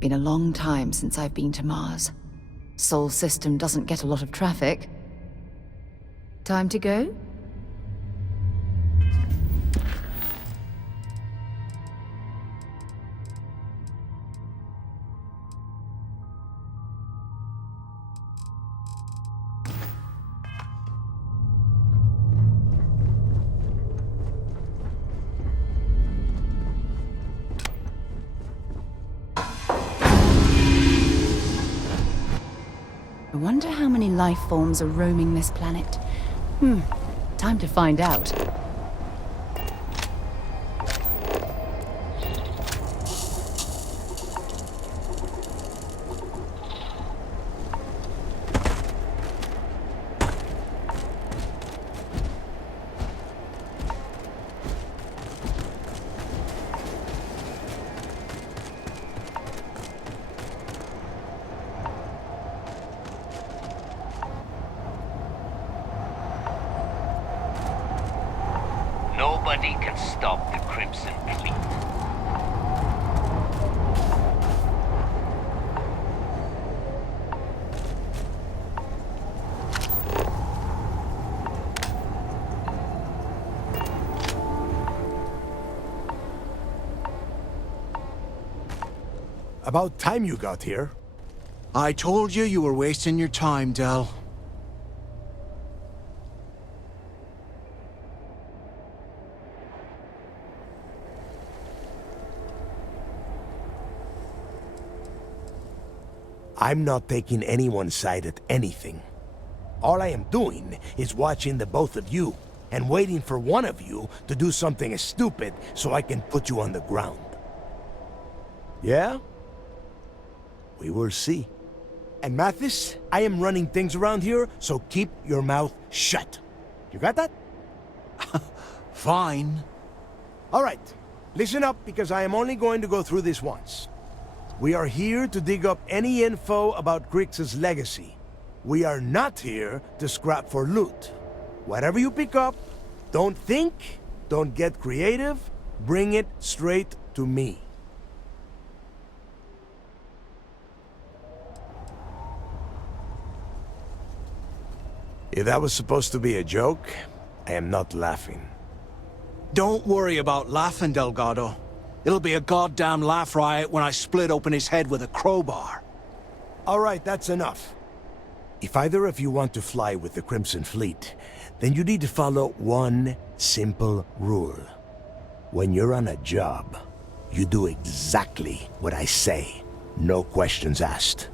Been a long time since I've been to Mars. Sol system doesn't get a lot of traffic. Time to go? I wonder how many life forms are roaming this planet. Time to find out. Nobody can stop the Crimson Fleet. About time you got here. I told you were wasting your time, Del. I'm not taking anyone's side at anything. All I am doing is watching the both of you, and waiting for one of you to do something stupid so I can put you on the ground. Yeah? We will see. And Mathis, I am running things around here, so keep your mouth shut. You got that? Fine. All right. Listen up, because I am only going to go through this once. We are here to dig up any info about Grix's legacy. We are not here to scrap for loot. Whatever you pick up, don't think, don't get creative, bring it straight to me. If that was supposed to be a joke, I am not laughing. Don't worry about laughing, Delgado. It'll be a goddamn laugh riot when I split open his head with a crowbar. All right, that's enough. If either of you want to fly with the Crimson Fleet, then you need to follow one simple rule. When you're on a job, you do exactly what I say. No questions asked.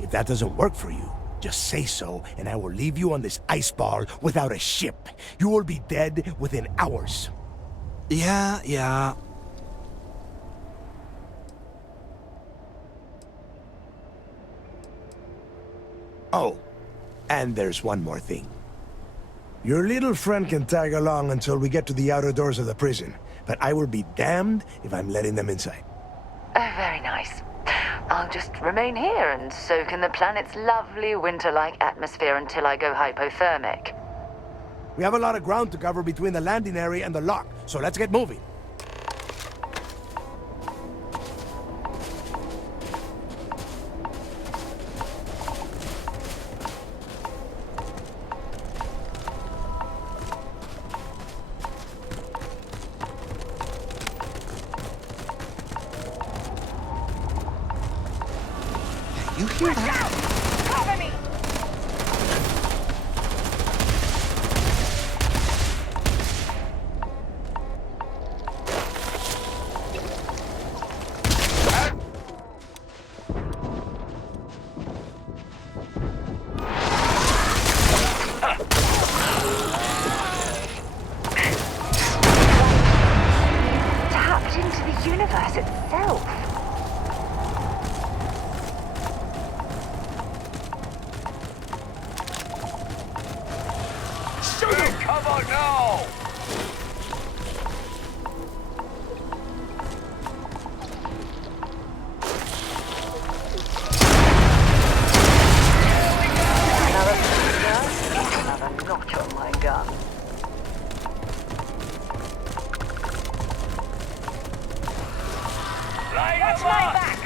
If that doesn't work for you, just say so, and I will leave you on this ice ball without a ship. You will be dead within hours. Yeah. Oh, and there's one more thing. Your little friend can tag along until we get to the outer doors of the prison, but I will be damned if I'm letting them inside. Oh, very nice. I'll just remain here and soak in the planet's lovely winter-like atmosphere until I go hypothermic. We have a lot of ground to cover between the landing area and the lock, so let's get moving. You hear that? Cover me! Tapped into the universe itself. Come on now! Another finger, another notch on my gun. Line Watch them my up! back!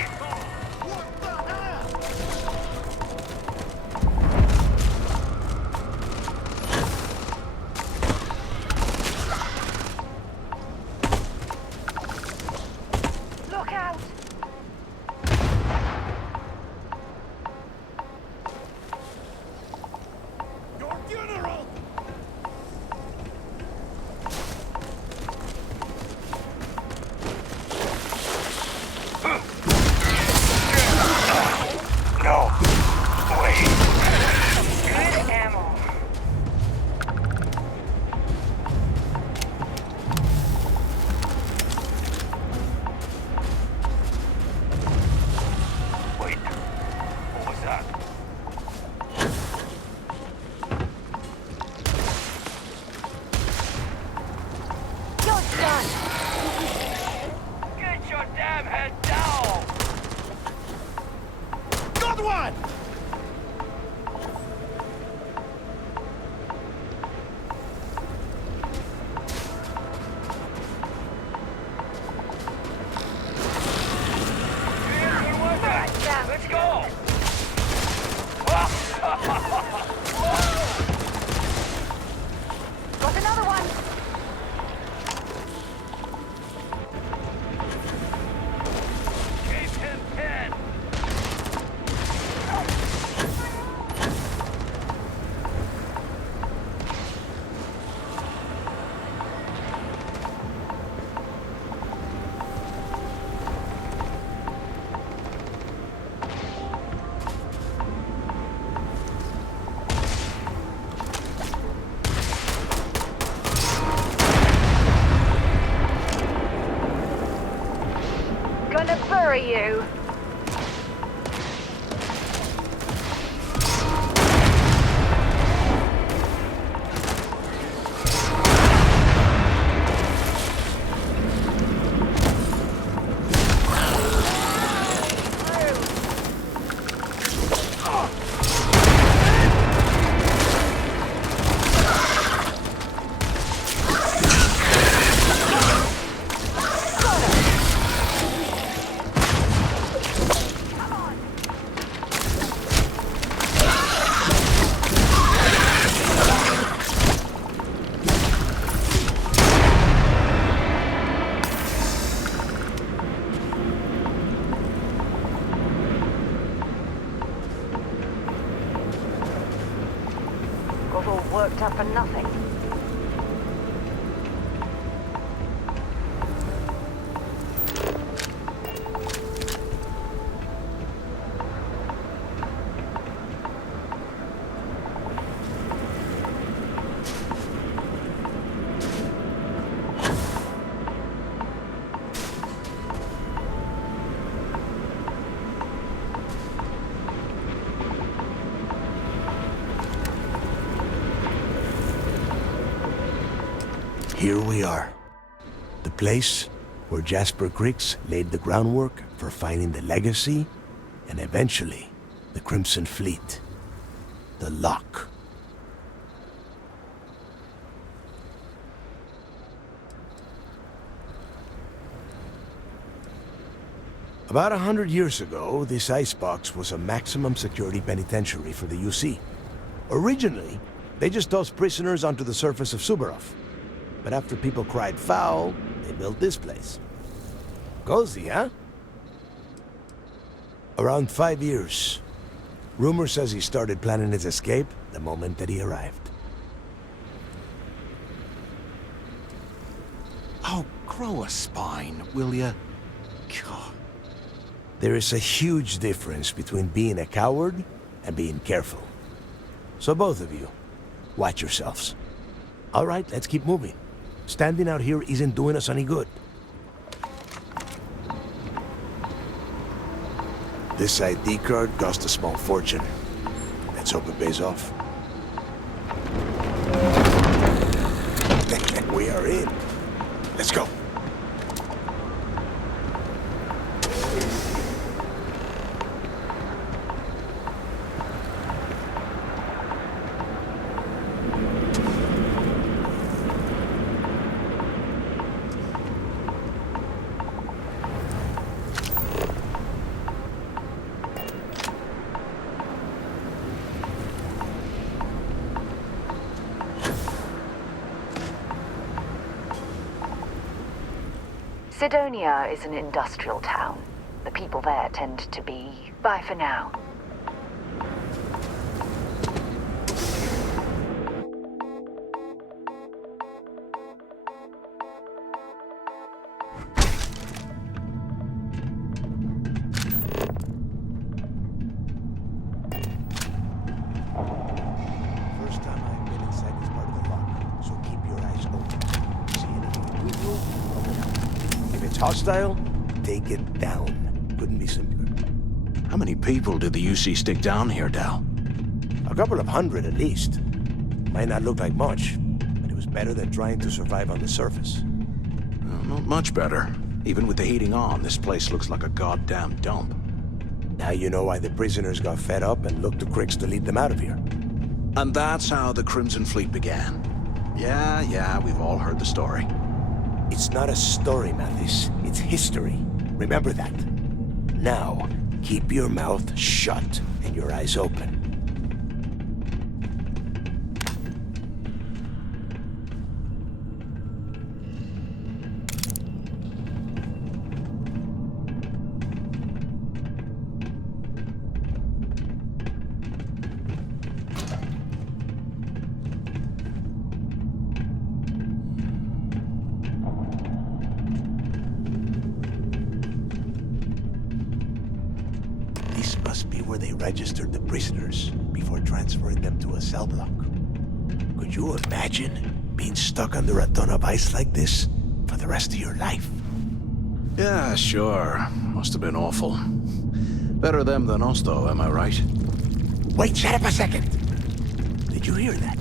gonna bury you. Got all worked up for nothing. Here we are. The place where Jasper Griggs laid the groundwork for finding the legacy and eventually the Crimson Fleet. The Lock. About 100 years ago, this icebox was a maximum security penitentiary for the UC. Originally, they just tossed prisoners onto the surface of Suvorov. But after people cried foul, they built this place. Cozy, huh? Around 5 years. Rumor says he started planning his escape the moment that he arrived. Oh, grow a spine, will ya? God. There is a huge difference between being a coward and being careful. So both of you, watch yourselves. All right, let's keep moving. Standing out here isn't doing us any good. This ID card cost a small fortune. Let's hope it pays off. We are in. Let's go. Sidonia is an industrial town. The people there tend to be... Bye for now. First time I've been inside this part of the lock, so keep your eyes open. See anything unusual? Open up. If it's hostile, take it down. Couldn't be simpler. How many people did the UC stick down here, Dal? A couple of hundred at least. Might not look like much, but it was better than trying to survive on the surface. Well, not much better. Even with the heating on, this place looks like a goddamn dump. Now you know why the prisoners got fed up and looked to Griggs to lead them out of here. And that's how the Crimson Fleet began. Yeah, we've all heard the story. It's not a story, Mathis. It's history. Remember that. Now, keep your mouth shut and your eyes open. This must be where they registered the prisoners before transferring them to a cell block. Could you imagine being stuck under a ton of ice like this for the rest of your life? Yeah, sure. Must have been awful. Better them than us, though, am I right? Wait, shut up a second. Did you hear that?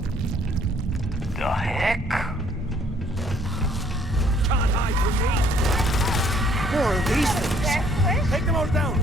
The heck? Can't hide from me. More of these things. Take them all down.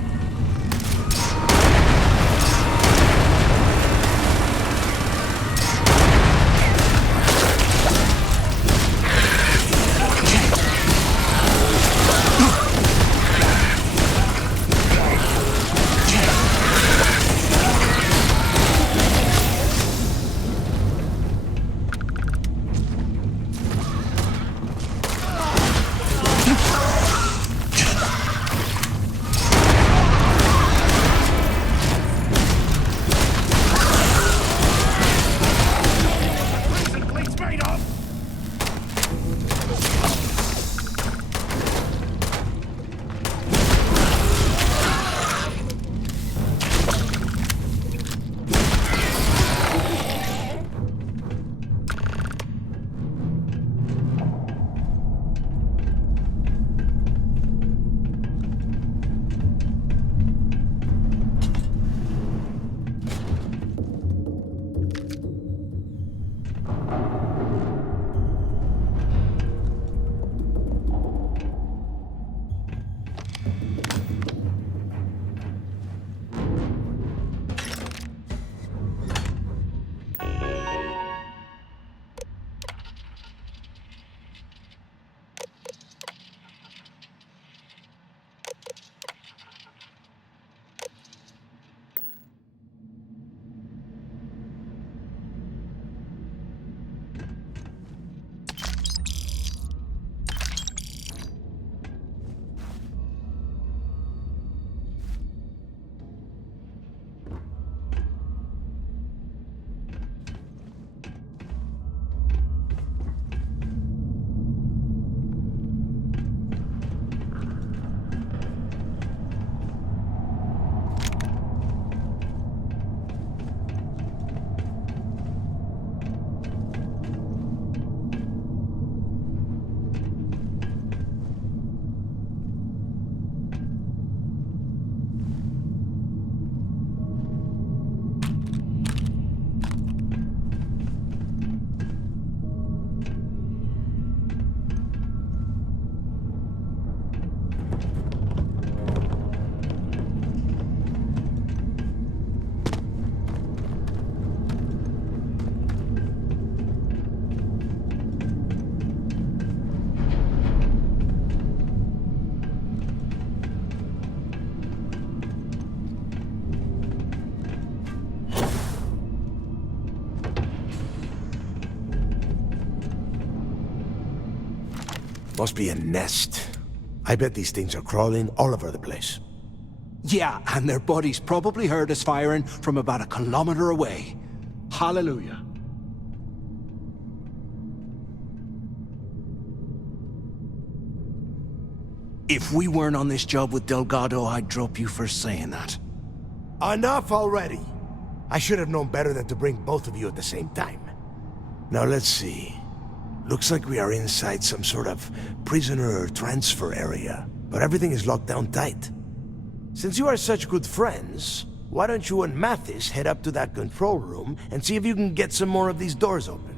Must be a nest. I bet these things are crawling all over the place. Yeah, and their buddies probably heard us firing from about 1 kilometer away. Hallelujah. If we weren't on this job with Delgado, I'd drop you for saying that. Enough already! I should have known better than to bring both of you at the same time. Now let's see. Looks like we are inside some sort of prisoner transfer area, but everything is locked down tight. Since you are such good friends, why don't you and Mathis head up to that control room and see if you can get some more of these doors open?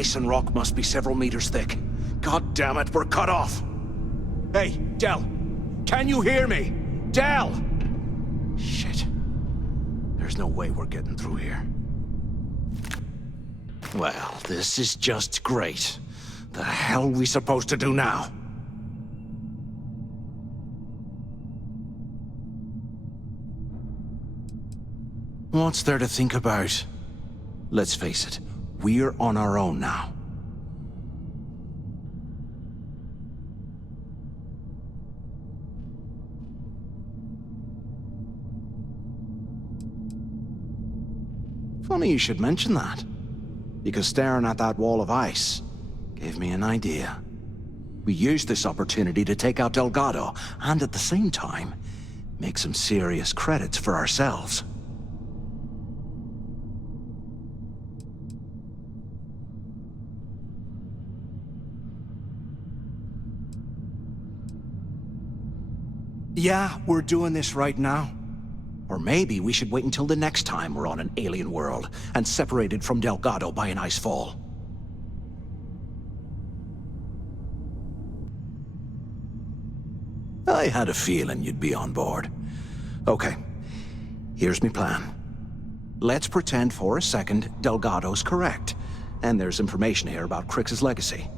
ice and rock must be several meters thick. God damn it, we're cut off! Hey, Del! Can you hear me? Del! Shit. There's no way we're getting through here. Well, this is just great. The hell are we supposed to do now? What's there to think about? Let's face it, we're on our own now. Funny you should mention that, because staring at that wall of ice gave me an idea. We used this opportunity to take out Delgado, and at the same time, make some serious credits for ourselves. Yeah, we're doing this right now. Or maybe we should wait until the next time we're on an alien world and separated from Delgado by an icefall. I had a feeling you'd be on board. Okay, here's my plan. Let's pretend for a second Delgado's correct, and there's information here about Crix's legacy.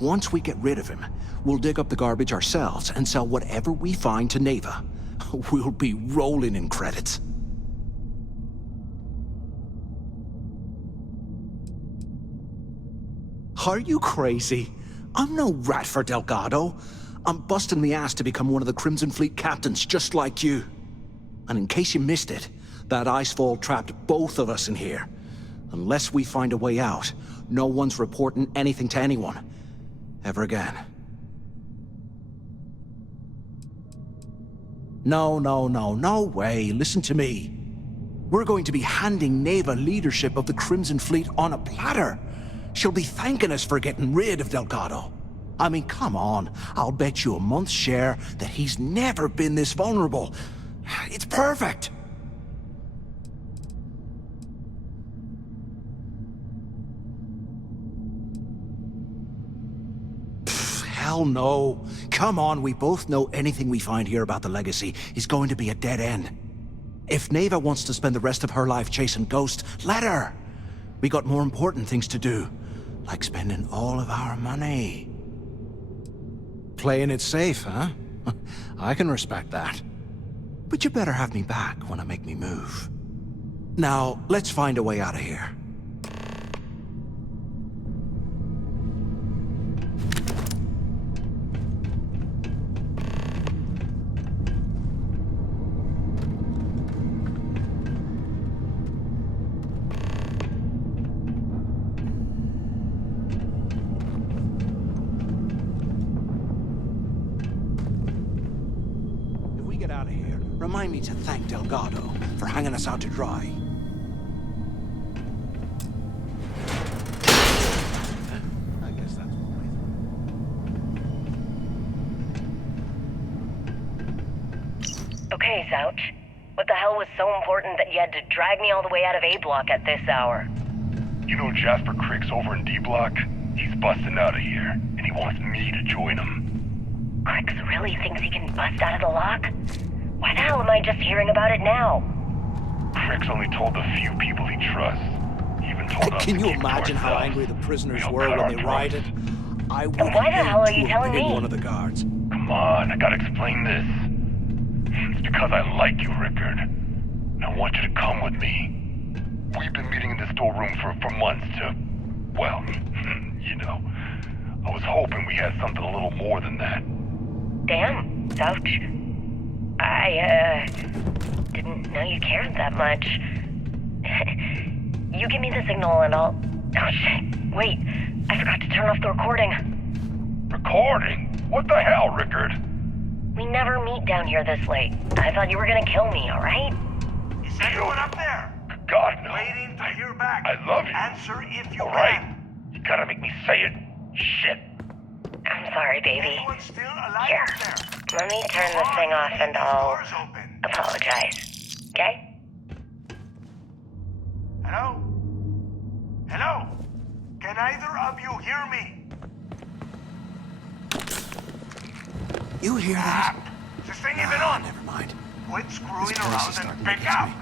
Once we get rid of him, we'll dig up the garbage ourselves and sell whatever we find to Neva. We'll be rolling in credits. Are you crazy? I'm no rat for Delgado. I'm busting my ass to become one of the Crimson Fleet captains, just like you. And in case you missed it, that icefall trapped both of us in here. Unless we find a way out, no one's reporting anything to anyone. Ever again. No way. Listen to me. We're going to be handing Neva leadership of the Crimson Fleet on a platter. She'll be thanking us for getting rid of Delgado. I mean, come on. I'll bet you a month's share that he's never been this vulnerable. It's perfect. Hell no. Come on, we both know anything we find here about the legacy is going to be a dead end. If Neva wants to spend the rest of her life chasing ghosts, let her. We got more important things to do, like spending all of our money. Playing it safe, huh? I can respect that. But you better have me back when I make me move. Now, let's find a way out of here. Remind me to thank Delgado for hanging us out to dry. I guess that's one way. Okay, Zouch. What the hell was so important that you had to drag me all the way out of A Block at this hour? You know Jasper Crick's over in D Block? He's busting out of here, and he wants me to join him. Crix really thinks he can bust out of the lock? Why the hell am I just hearing about it now? Crick's only told the few people he trusts. He even told us Can to you keep to imagine how ourselves. angry the prisoners We'll were cut when our they rioted? throats. I would Why the hell are you telling me? one of the guards. Come on, I gotta explain this. It's because I like you, Rickard. And I want you to come with me. We've been meeting in this storeroom for months to, well, you know. I was hoping we had something a little more than that. Damn, Zouch. I, didn't know you cared that much. You give me the signal and I'll... Oh, shit. Wait, I forgot to turn off the recording. Recording? What the hell, Rickard? We never meet down here this late. I thought you were gonna kill me, alright? Is anyone up there? God, no. Waiting to hear back. I love you. Answer if you All right. can. You gotta make me say it. Shit. I'm sorry, baby. Anyone still alive Here, up there? let me turn this thing off and I'll Doors open. apologize. Okay? Hello? Hello? Can Can either of you hear me? You hear that? Is this thing even on? Never mind. Quit This screwing place around is and starting to pick get up! me.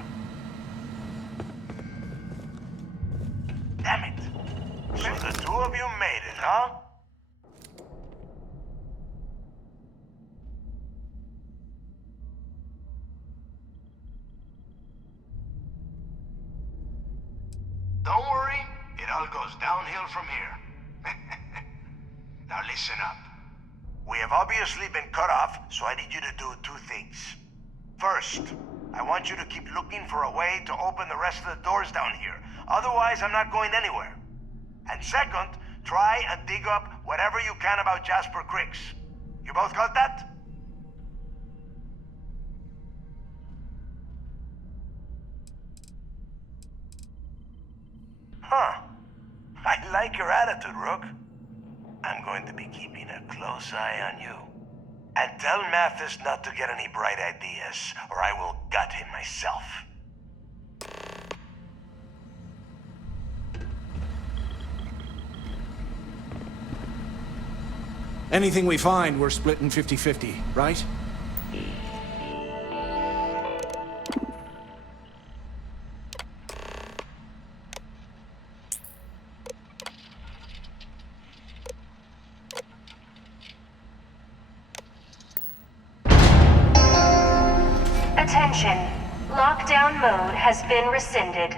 Damn it! So the two of you made it, huh? Don't worry, it all goes downhill from here. Now listen up. We have obviously been cut off, so I need you to do two things. First, I want you to keep looking for a way to open the rest of the doors down here. Otherwise, I'm not going anywhere. And second, try and dig up whatever you can about Jasper Cricks. You both got that? Huh. I like your attitude, Rook. I'm going to be keeping a close eye on you. And tell Mathis not to get any bright ideas, or I will gut him myself. Anything we find, we're splitting 50-50, right? Attention. Lockdown mode has been rescinded.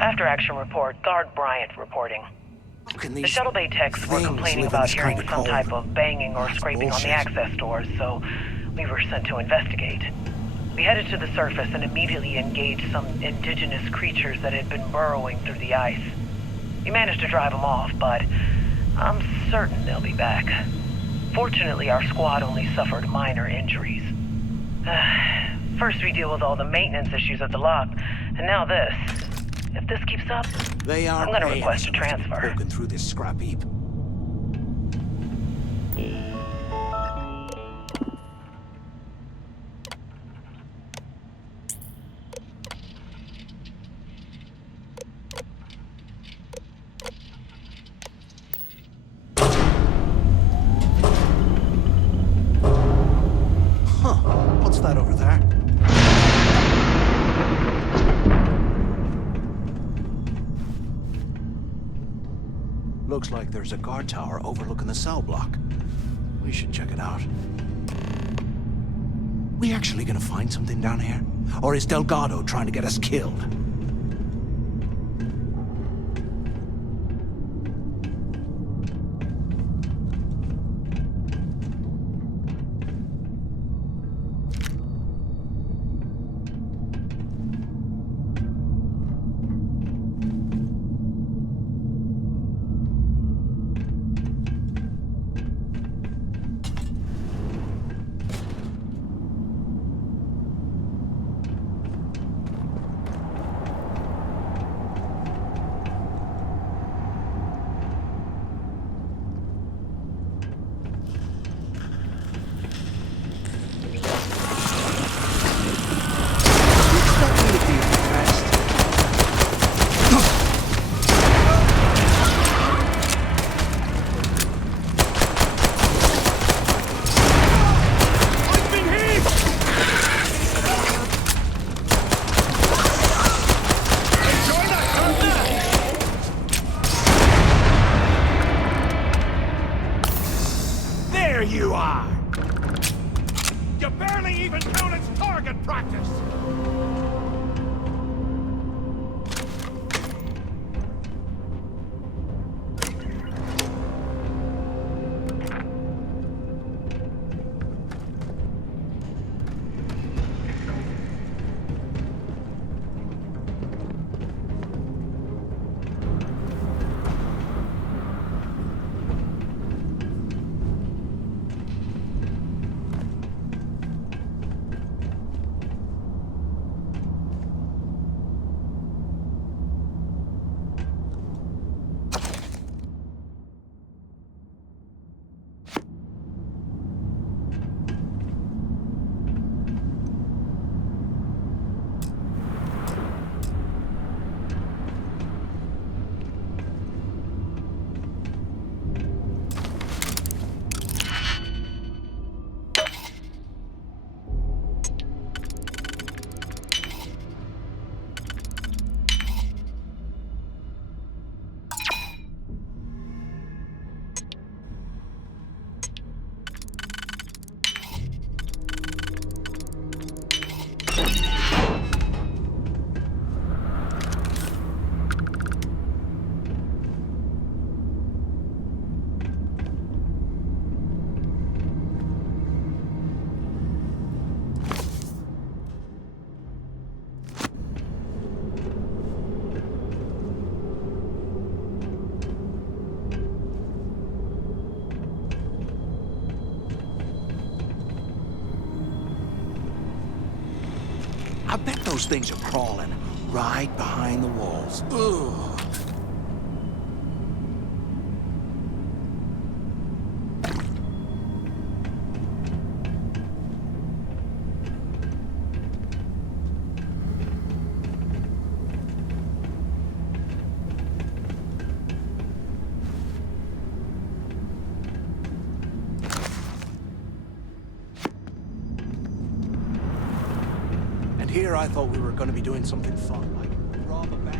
After action report, Guard Bryant reporting. Look in The these shuttle bay techs were things complaining live in about this hearing kind of some cold. type of banging or That's scraping on the bullshit. access doors, so we were sent to investigate. We headed to the surface and immediately engaged some indigenous creatures that had been burrowing through the ice. We managed to drive them off, but I'm certain they'll be back. Fortunately, our squad only suffered minor injuries. First we deal with all the maintenance issues at the lock, and now this. If this keeps up, They are I'm gonna paying request us a enough to be transfer. poking through this scrap heap. Huh. What's that over there? Looks like there's a guard tower overlooking the cell block. We should check it out. We actually gonna find something down here? Or is Delgado trying to get us killed? There you are! You barely even count its target practice! I bet those things are crawling right behind the walls. Ugh. Here I thought we were going to be doing something fun, like rob a bank.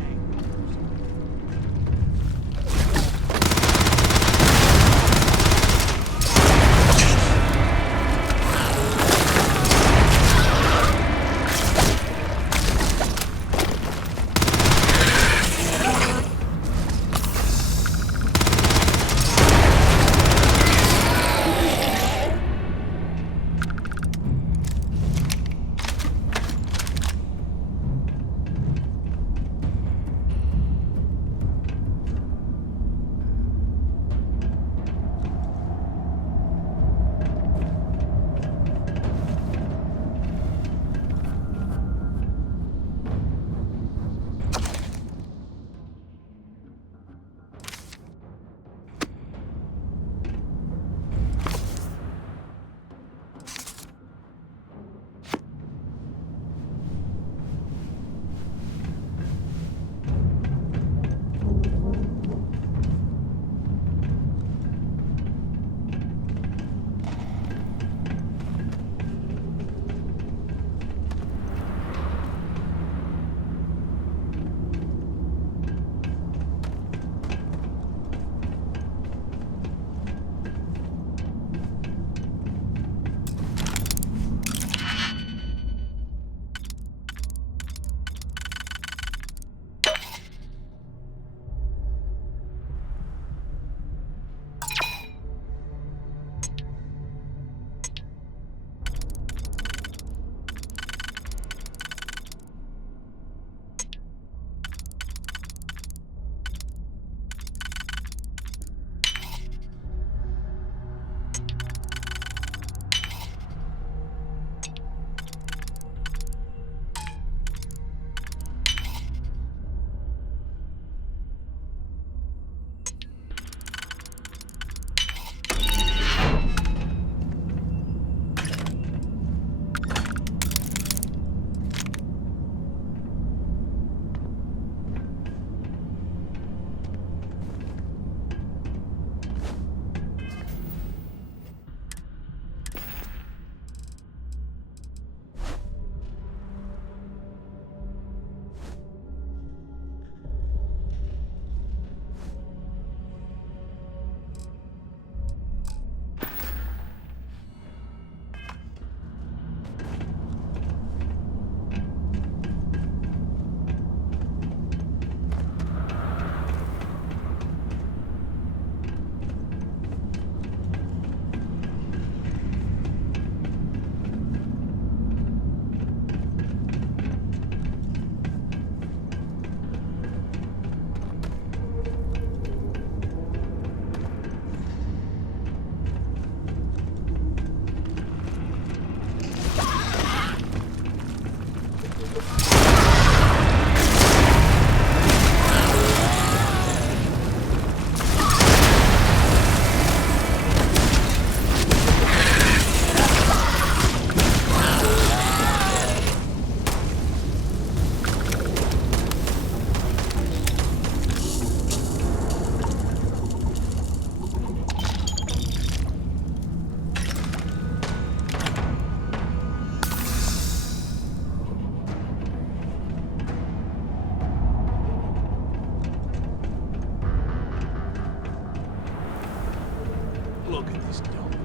Look at this dump.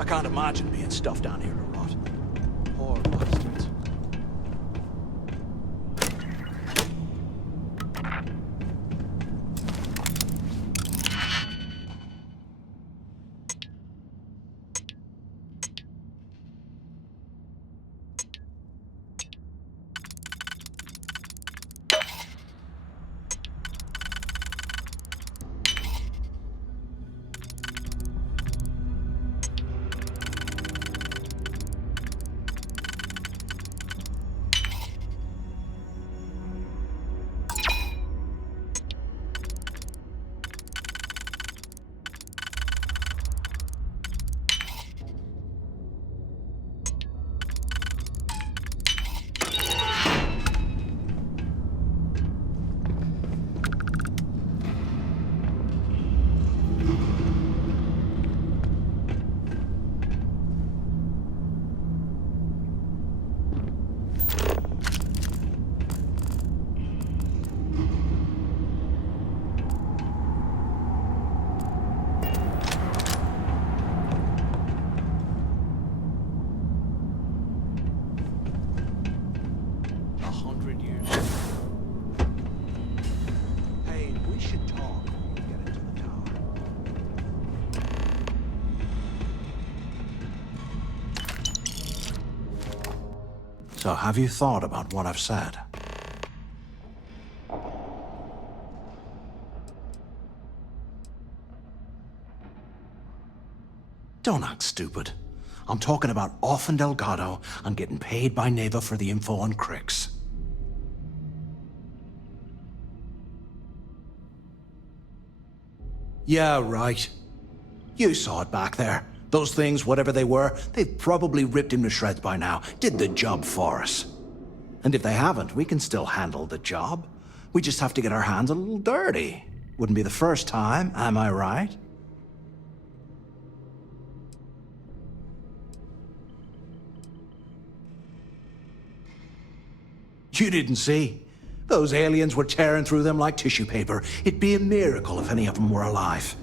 I can't imagine being stuffed down here to rot. Poor bastards. So have you thought about what I've said? Don't act stupid. I'm talking about off in Delgado and getting paid by Neva for the info on Crix. Yeah, right. You saw it back there. Those things, whatever they were, they've probably ripped him to shreds by now. Did the job for us. And if they haven't, we can still handle the job. We just have to get our hands a little dirty. Wouldn't be the first time, am I right? You didn't see. Those aliens were tearing through them like tissue paper. It'd be a miracle if any of them were alive.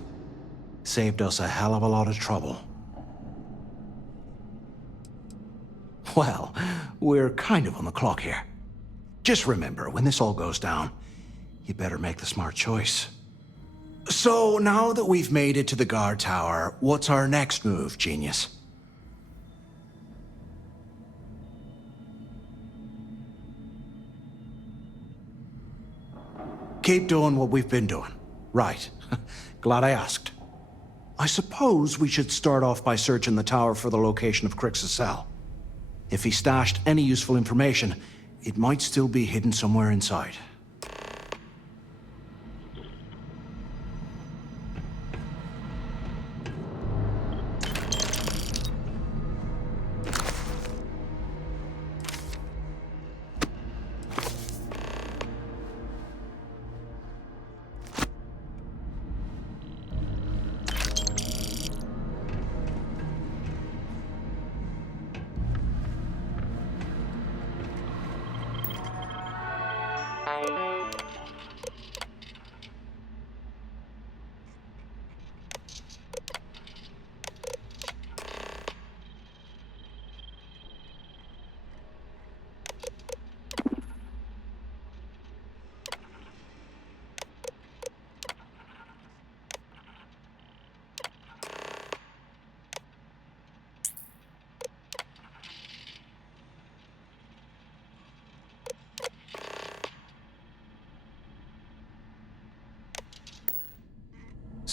Saved us a hell of a lot of trouble. Well, we're kind of on the clock here. Just remember, when this all goes down, you better make the smart choice. So, now that we've made it to the guard tower, what's our next move, genius? Keep doing what we've been doing. Right. Glad I asked. I suppose we should start off by searching the tower for the location of Crix's cell. If he stashed any useful information, it might still be hidden somewhere inside.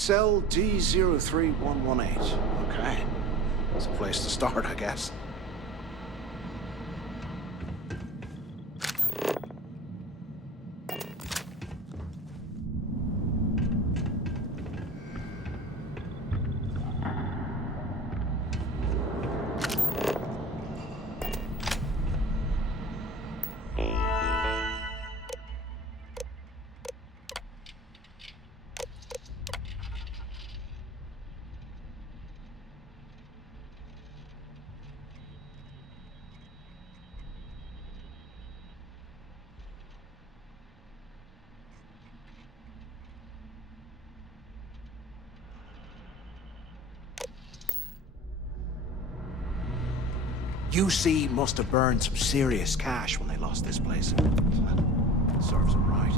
Cell D03118. Okay. That's a place to start, I guess. UC must have burned some serious cash when they lost this place. Serves them right.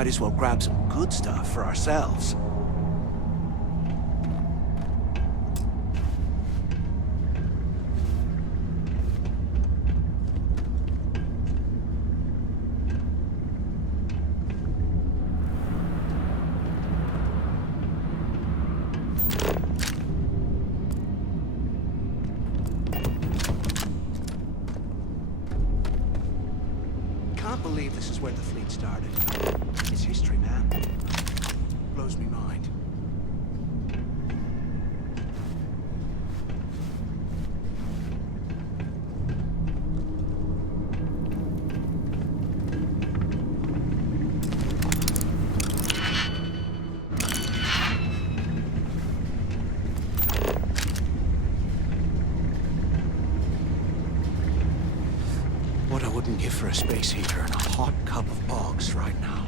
might as well grab some good stuff for ourselves. Can't believe this is where the fleet started. It's history, man. Blows me mind. What I wouldn't give for a space heater and a hot cup of bogs right now.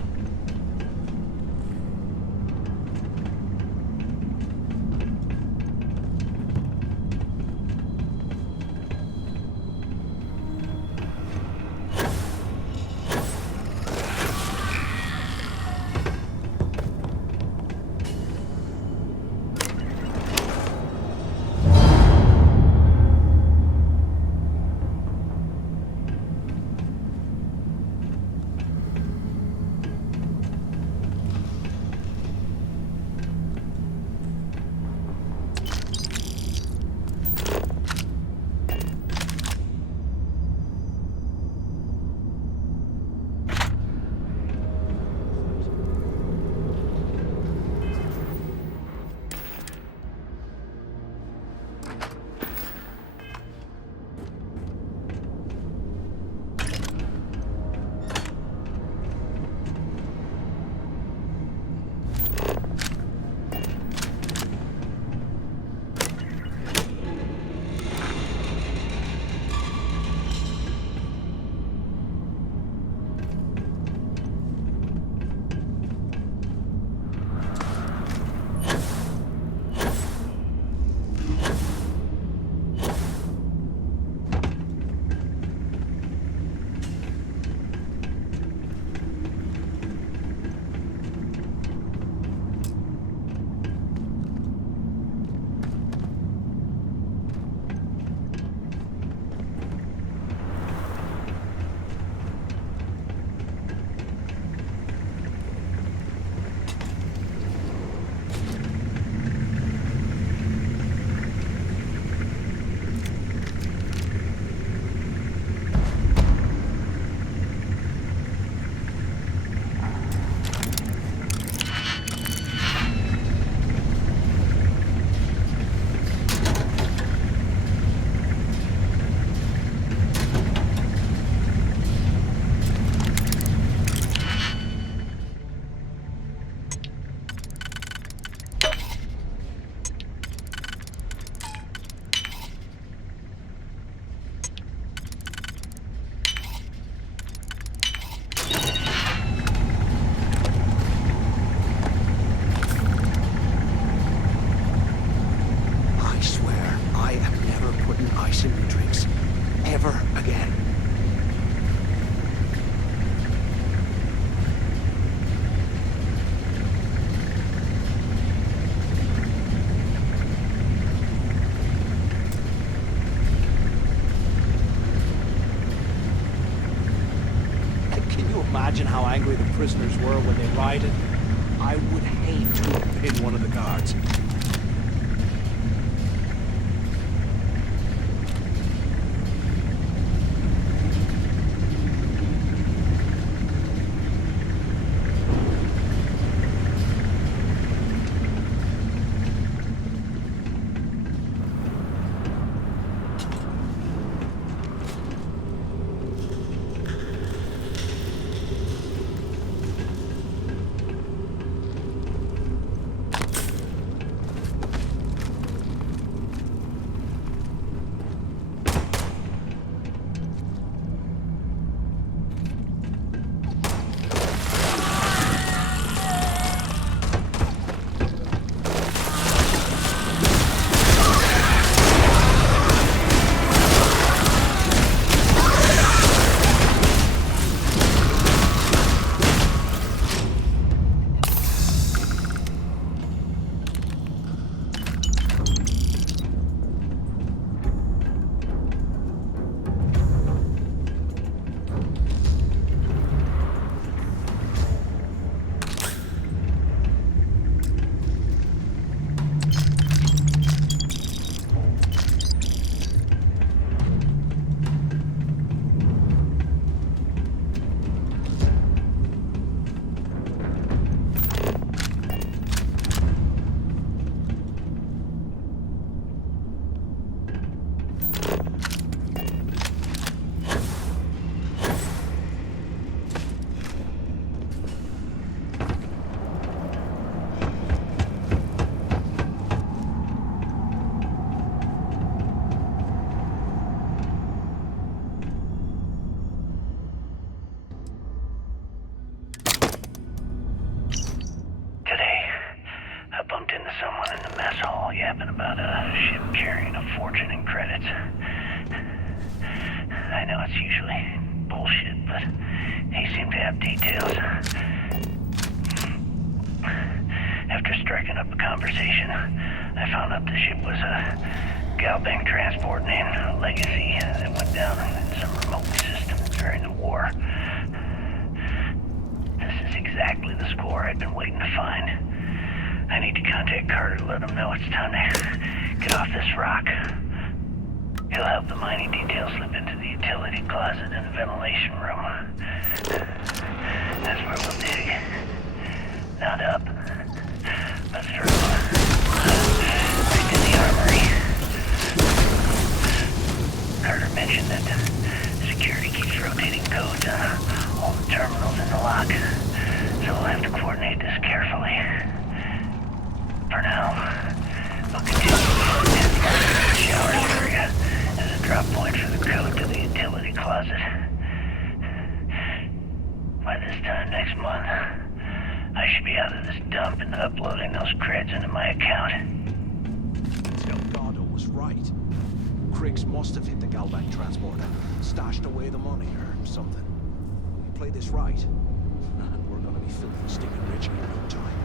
Imagine how angry the prisoners were when they rioted. I would hate to have been one of the guards. fortune in credits. I know it's usually bullshit, but he seemed to have details. After striking up a conversation, I found out the ship was a galactic transport named Legacy that went down in some remote system during the war. This is exactly the score I'd been waiting to find. I need to contact Carter to let him know it's time to get off this rock. He'll have the mining details slip into the utility closet in the ventilation room. That's where we'll dig. Not up, but through. Right to the armory. Carter mentioned that security keeps rotating codes on all the terminals in the lock, so we'll have to coordinate this carefully. For now, we'll continue to use the showers area as a drop point for the code to the utility closet. By this time next month, I should be out of this dump and uploading those creds into my account. Delgado was right. Kriggs must have hit the galactic transporter, stashed away the money or something. We play this right, and we're gonna be filthy stinking rich in no time.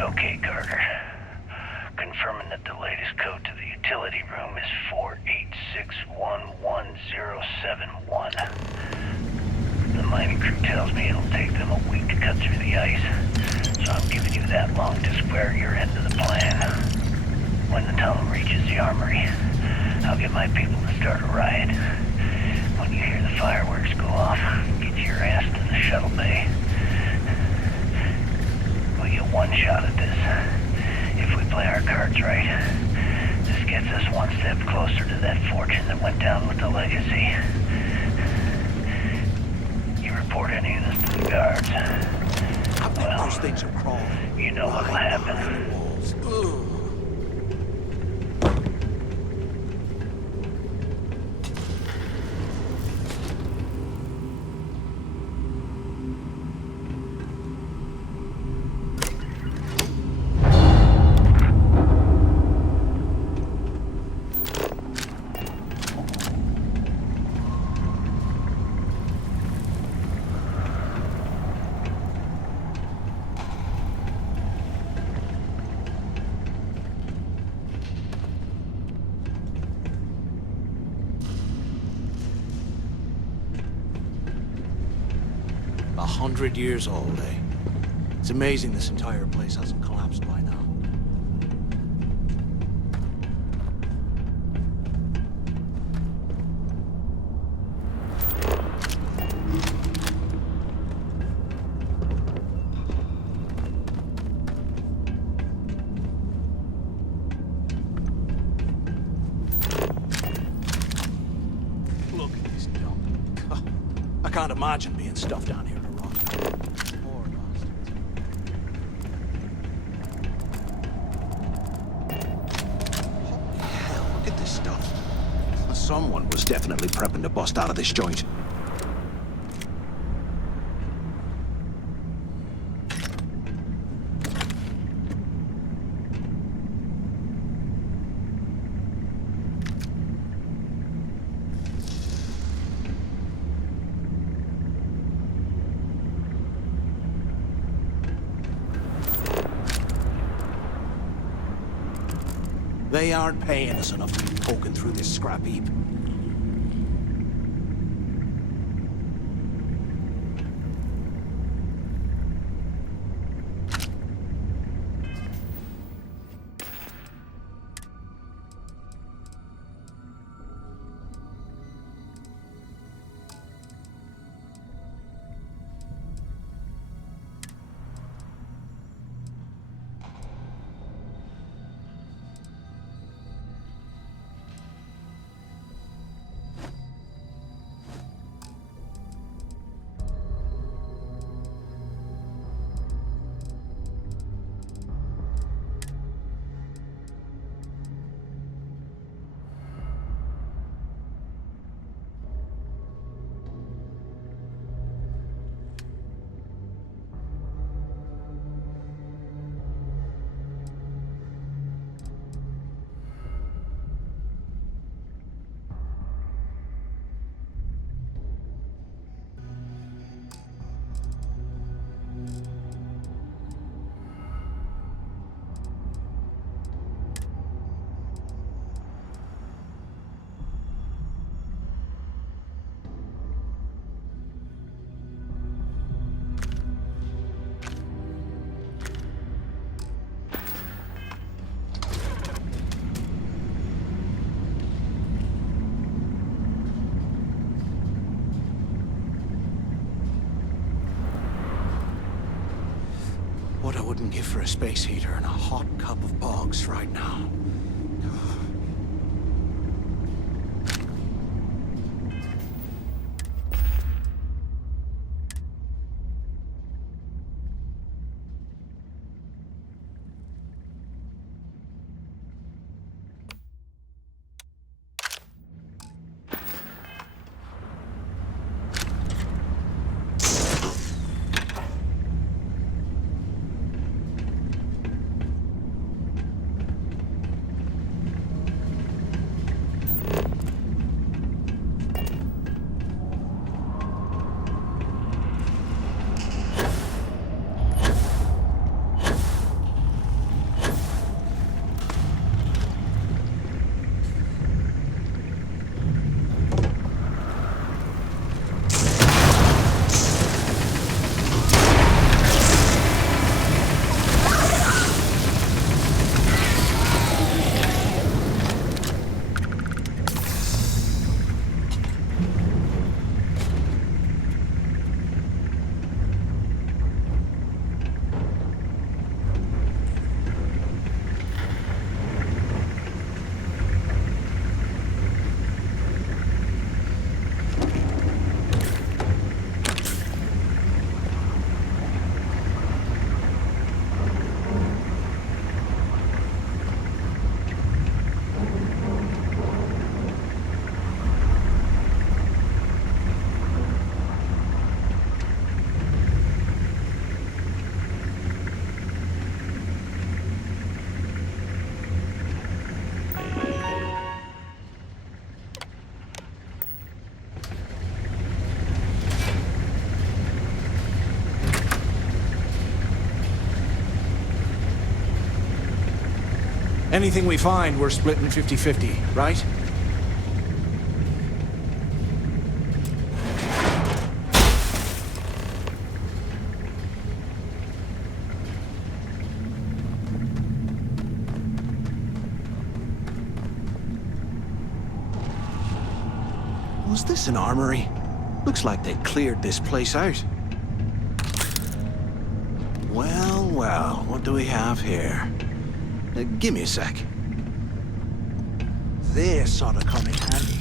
Okay, Carter. Confirming that the latest code to the utility room is 48611071. The mining crew tells me it'll take them a week to cut through the ice, so I'm giving you that long to square your end of the plan. When the tunnel reaches the armory, I'll get my people to start a riot. When you hear the fireworks go off, get your ass to the shuttle bay. We get one shot at this. If we play our cards right, this gets us one step closer to that fortune that went down with the Legacy. You report any of this to the guards. Well, those things are crawling. You know what'll happen. A 100 years old, eh? It's amazing this entire place hasn't collapsed by now. Look at this dump. I can't imagine being stuffed down here to rot. Poor bastards. Someone was definitely prepping to bust out of this joint. They aren't paying us enough to be poking through this scrap heap. What I wouldn't give for a space heater and a hot cup of bogs right now. Anything we find, we're splitting 50-50, right? Was this an armory? Looks like they cleared this place out. Well, well, what do we have here? Give me a sec. This ought to come in handy.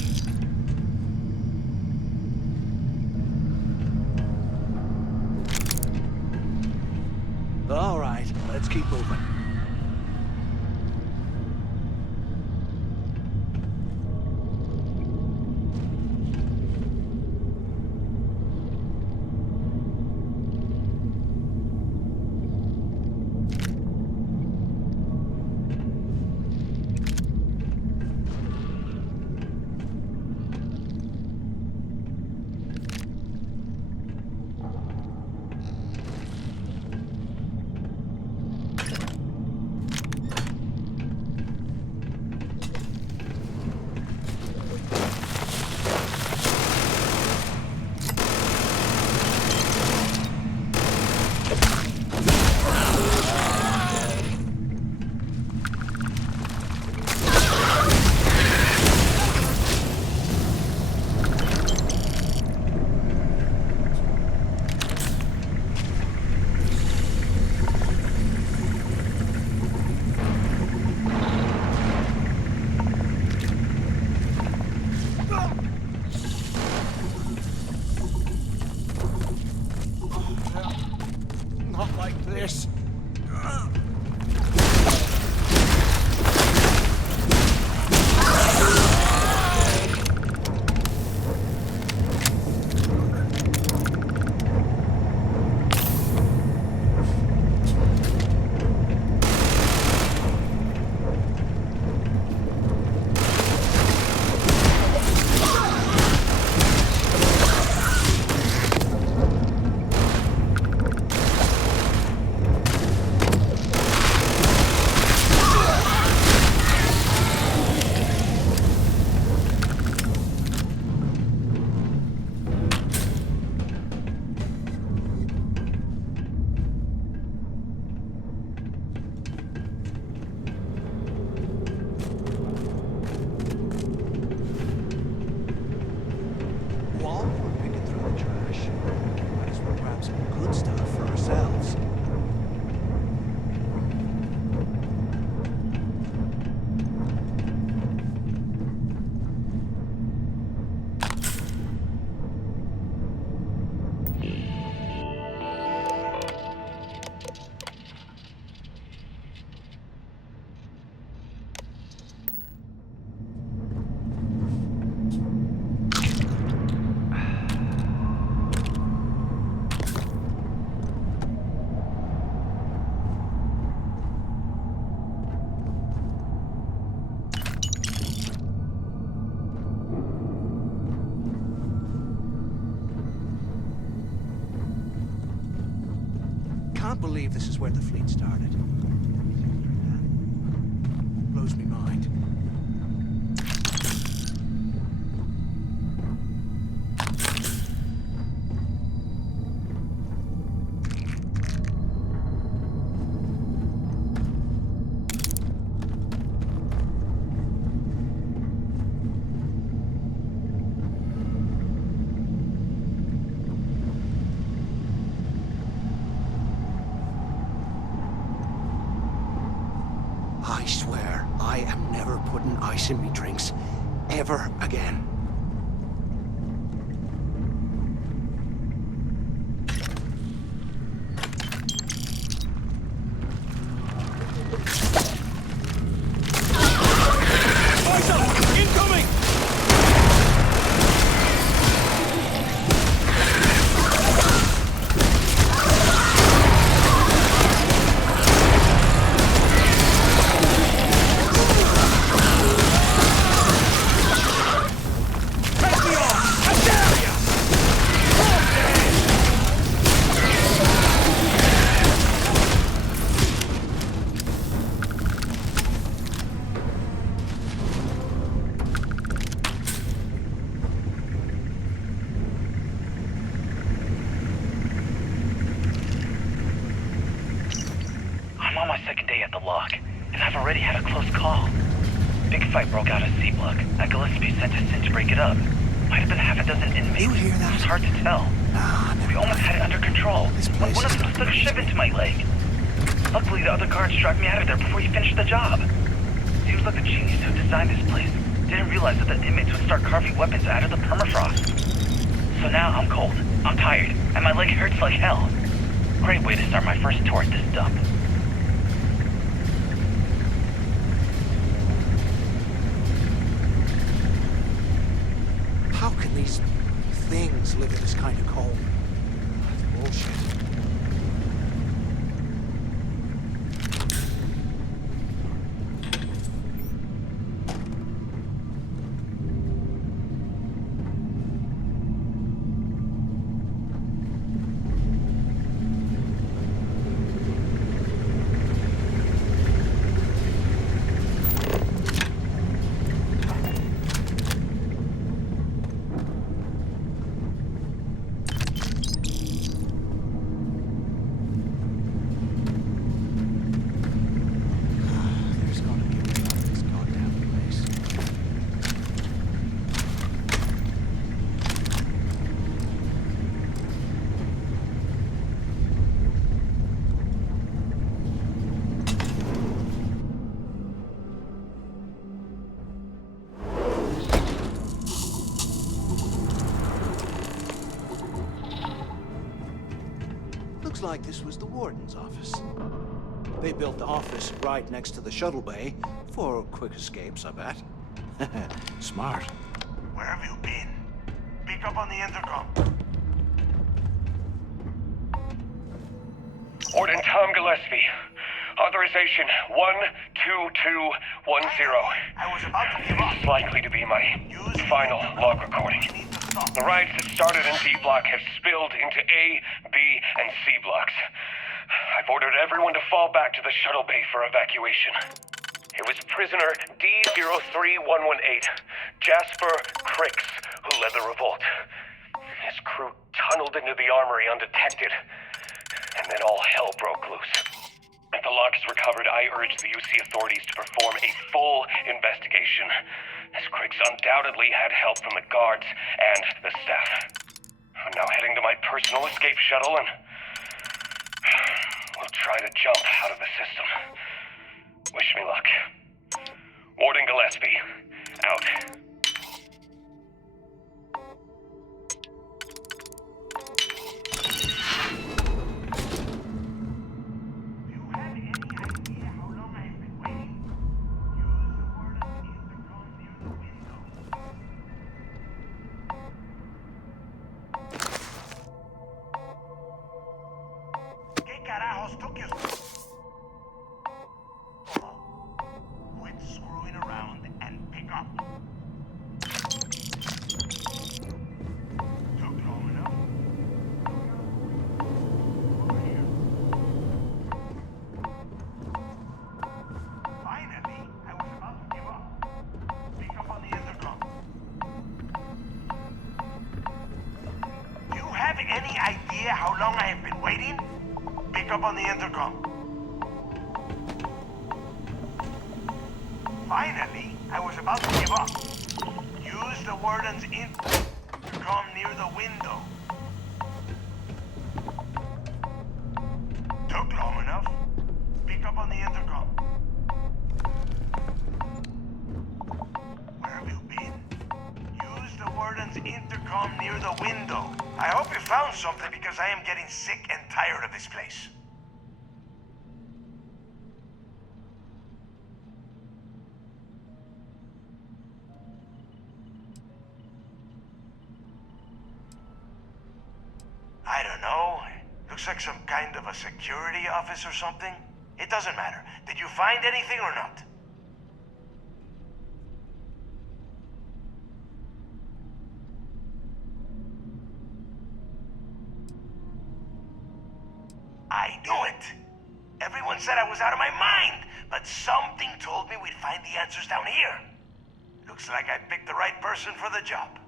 All right, let's keep moving. Not like this. Can't believe this is where the fleet started. Blows me mind. I swear, I am never putting ice in me drinks. Ever again. Eyes up! Incoming! You hear that? It's hard to tell. We almost had it under control. When one of them stuck a shiv into my leg. Luckily, the other guards dragged me out of there before he finished the job. Seems like the genius who designed this place didn't realize that the inmates would start carving weapons out of the permafrost. So now I'm cold, I'm tired, and my leg hurts like hell. Great way to start my first tour at this dump. How can these things live in this kind of cold? That's bullshit. Looks like this was the warden's office. They built the office right next to the shuttle bay for quick escapes, I bet. Smart. Where have you been? Pick up on the intercom. Warden Tom Gillespie. Authorization 12210. I was about to give up. This is likely to be my final log recording. The riots that started in D block have spilled into A, B, and C blocks. I've ordered everyone to fall back to the shuttle bay for evacuation. It was prisoner D03118, Jasper Cricks, who led the revolt. His crew tunneled into the armory undetected, and then all hell broke loose. If the log is recovered, I urge the UC authorities to perform a full investigation, as Cricks undoubtedly had help from the guards and the staff. I'm now heading to my personal escape shuttle and we'll try to jump out of the system. Wish me luck. Warden Gillespie, out. Quit screwing around and pick up. Took long enough. Over here. Finally, I was about to give up. Pick up on the intercom. You have any idea how long I have been waiting? Pick up on the intercom. Finally, I was about to give up. Use the warden's intercom near the window. Took long enough. Pick up on the intercom. Where have you been? Use the warden's intercom near the window. I hope you found something because I am getting sick and tired of this place. I don't know. Looks like some kind of a security office or something. It doesn't matter. Did you find anything or not? I knew it. Everyone said I was out of my mind, but something told me we'd find the answers down here. Looks like I picked the right person for the job.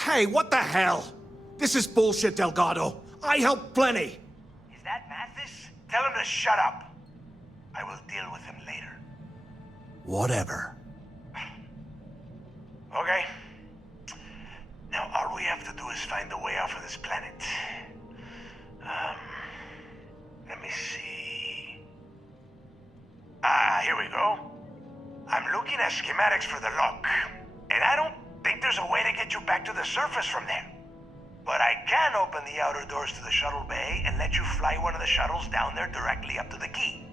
Hey, what the hell? This is bullshit, Delgado. I helped plenty. Is that Mathis? Tell him to shut up. I will deal with him later. Whatever. Okay. Now all we have to do is find a way off of this planet. Let me see. Here we go. I'm looking at schematics for the lock, and I don't think there's a way to get you back to the surface from there. But I can open the outer doors to the shuttle bay and let you fly one of the shuttles down there directly up to the key.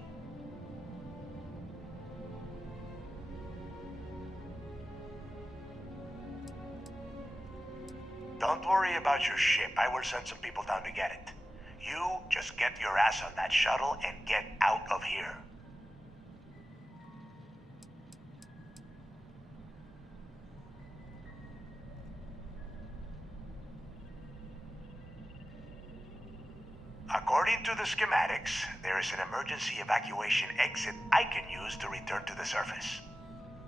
Don't worry about your ship. I will send some people down to get it. You just get your ass on that shuttle and get out of here. According to the schematics, there is an emergency evacuation exit I can use to return to the surface.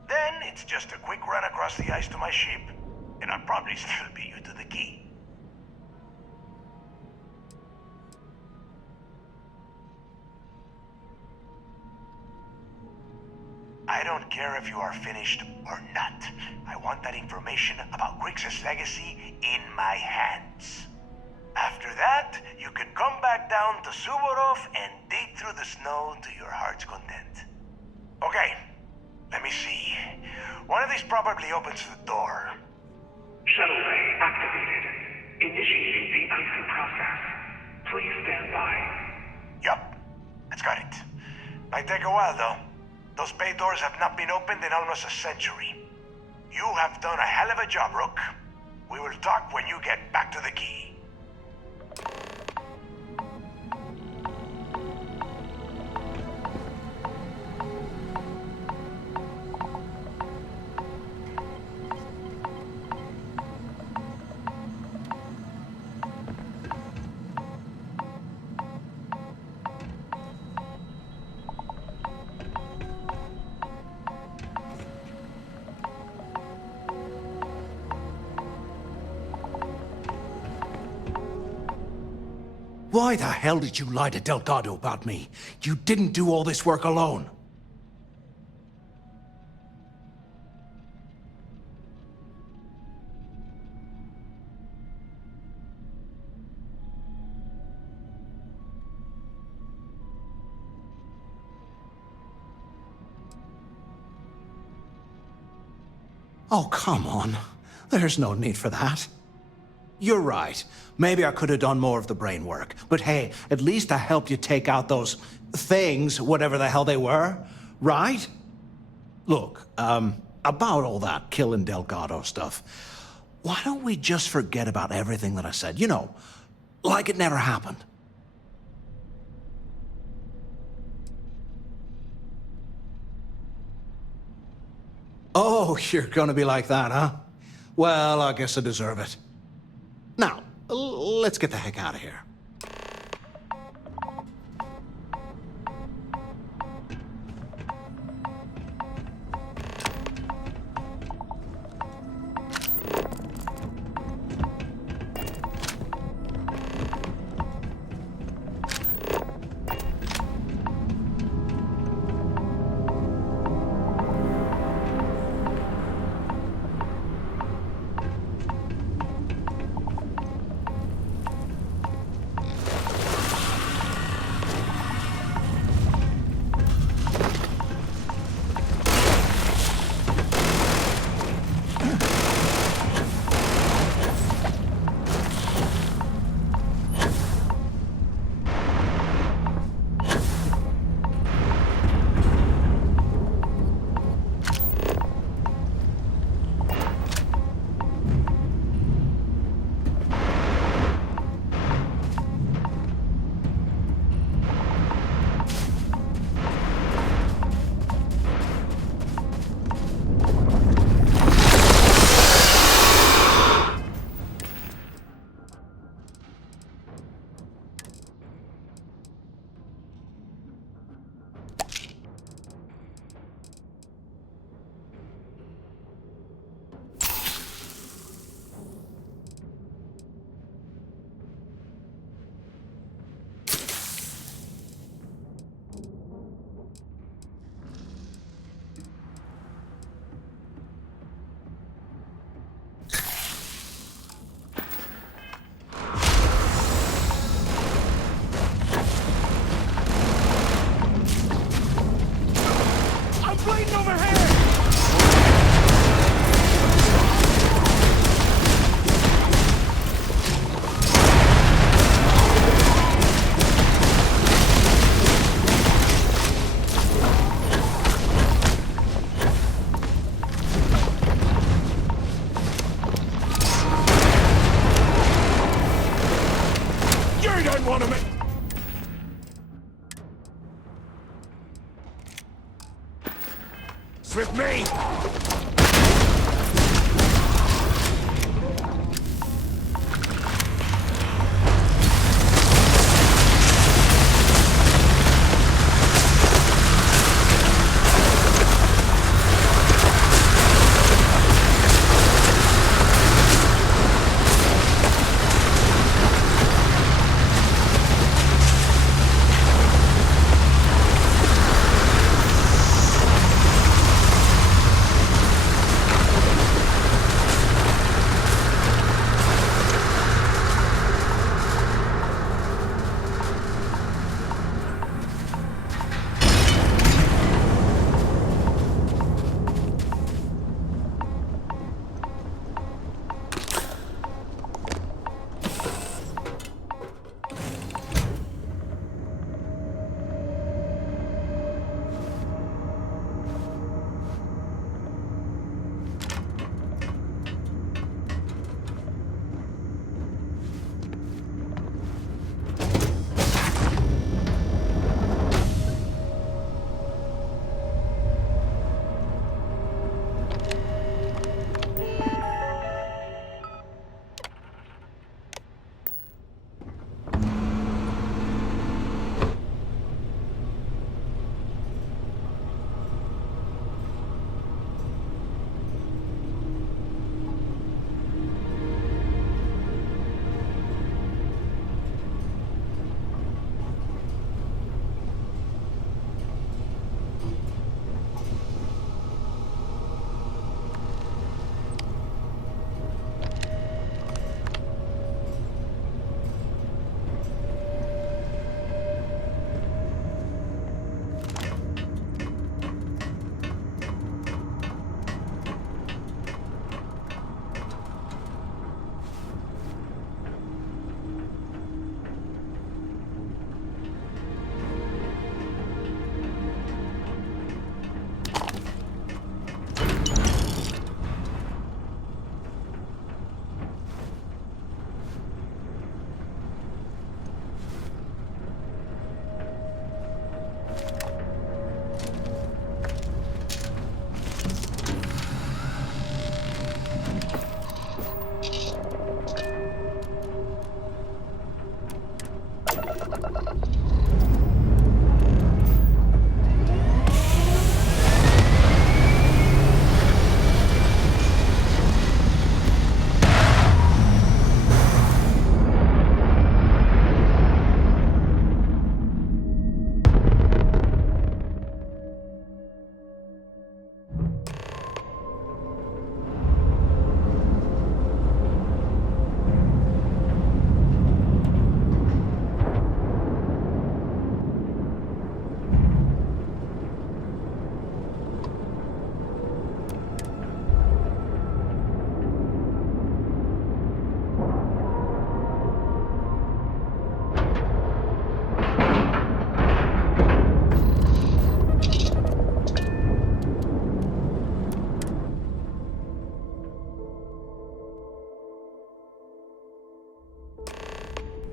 Then it's just a quick run across the ice to my ship, and I'll probably still beat you to the key. I don't care if you are finished or not. I want that information about Grix's legacy in my hands. After that, you can come back down to Suvorov and dig through the snow to your heart's content. Okay, let me see. One of these probably opens the door. Shuttle bay activated. Initiating the icing process. Please stand by. Yup. That's got it. Might take a while, though. Those bay doors have not been opened in almost a century. You have done a hell of a job, Rook. We will talk when you get back to the key. Why the hell did you lie to Delgado about me? You didn't do all this work alone. Oh, come on. There's no need for that. You're right. Maybe I could have done more of the brain work. But hey, at least I helped you take out those things, whatever the hell they were, right? Look, about all that killing Delgado stuff, why don't we just forget about everything that I said? You know, like it never happened. Oh, you're gonna be like that, huh? Well, I guess I deserve it. Now, let's get the heck out of here. With me!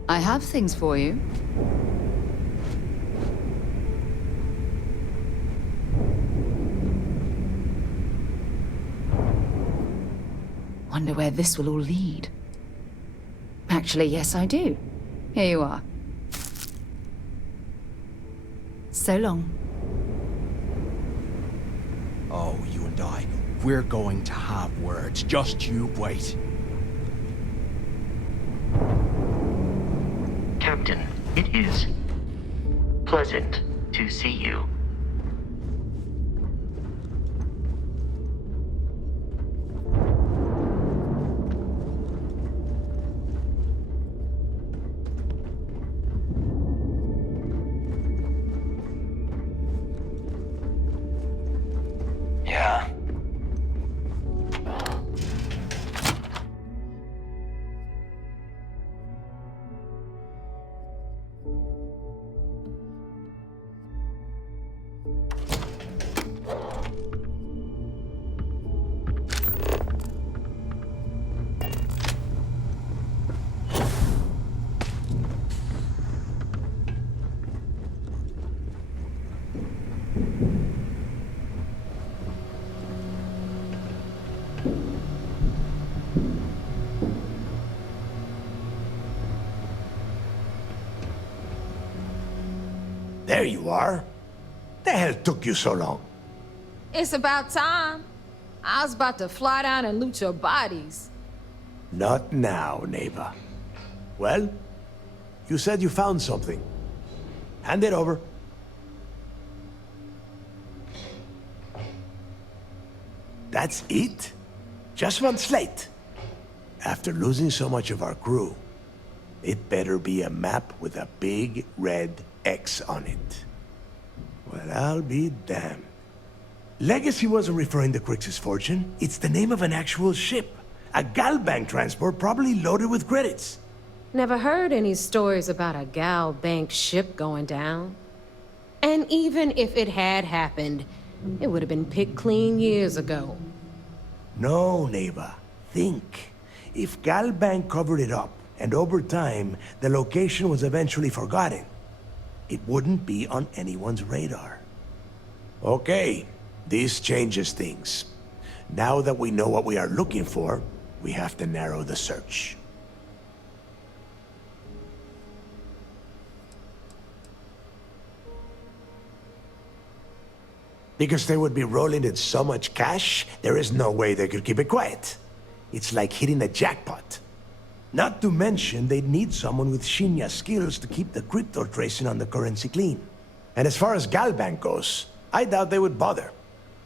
I have things for you. Wonder where this will all lead. Actually, yes, I do. Here you are. So long. Oh, you and I, we're going to have words. Just you wait. Captain, it is pleasant to see you. Yeah. There you are. The hell took you so long? It's about time. I was about to fly down and loot your bodies. Not now, neighbor. Well, you said you found something. Hand it over. That's it? Just one slate? After losing so much of our crew, it better be a map with a big red X on it. Well, I'll be damned. Legacy wasn't referring to Crix's fortune. It's the name of an actual ship. A galbank transport probably loaded with credits. Never heard any stories about a gal bank ship going down. And even if it had happened, it would have been picked clean years ago. No, neighbor. Think. If Galbank covered it up, and over time, the location was eventually forgotten, it wouldn't be on anyone's radar. Okay, this changes things. Now that we know what we are looking for, we have to narrow the search. Because they would be rolling in so much cash, there is no way they could keep it quiet. It's like hitting a jackpot. Not to mention, they'd need someone with Shinya skills to keep the crypto tracing on the currency clean. And as far as Galbank goes, I doubt they would bother.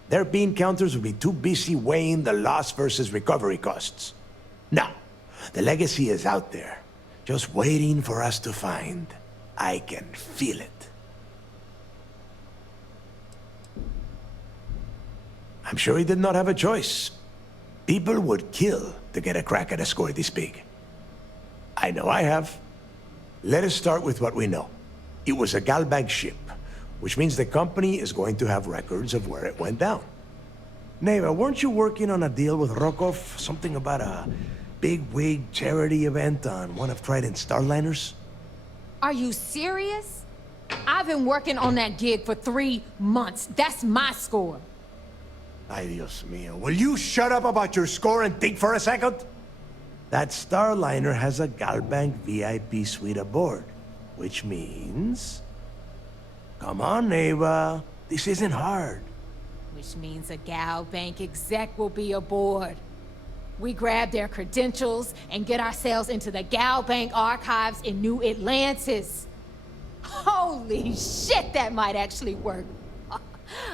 Their bean counters would be too busy weighing the loss versus recovery costs. Now, the legacy is out there, just waiting for us to find. I can feel it. I'm sure he did not have a choice. People would kill to get a crack at a score this big. I know I have. Let us start with what we know. It was a Galbank ship, which means the company is going to have records of where it went down. Neva, weren't you working on a deal with Rokov? Something about a big-wig charity event on one of Trident's starliners? Are you serious? I've been working on that gig for 3 months. That's my score. Ay, Dios mío. Will you shut up about your score and think for a second? That starliner has a Galbank VIP suite aboard, which means... Come on, Neva. This isn't hard. Which means a Gal Bank exec will be aboard. We grab their credentials and get ourselves into the Gal Bank archives in New Atlantis. Holy shit, that might actually work.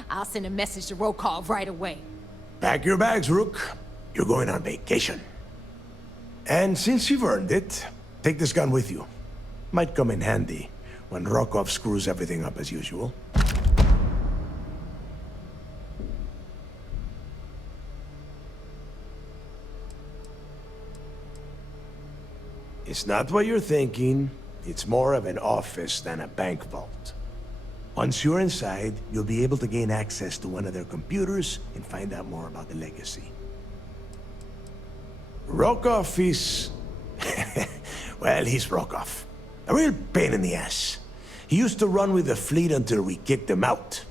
I'll send a message to Rokov right away. Pack your bags, Rook. You're going on vacation. And since you've earned it, take this gun with you. Might come in handy when Rokov screws everything up as usual. It's not what you're thinking. It's more of an office than a bank vault. Once you're inside, you'll be able to gain access to one of their computers and find out more about the legacy. Rokov is... well, he's Rokov. A real pain in the ass. He used to run with the fleet until we kicked him out.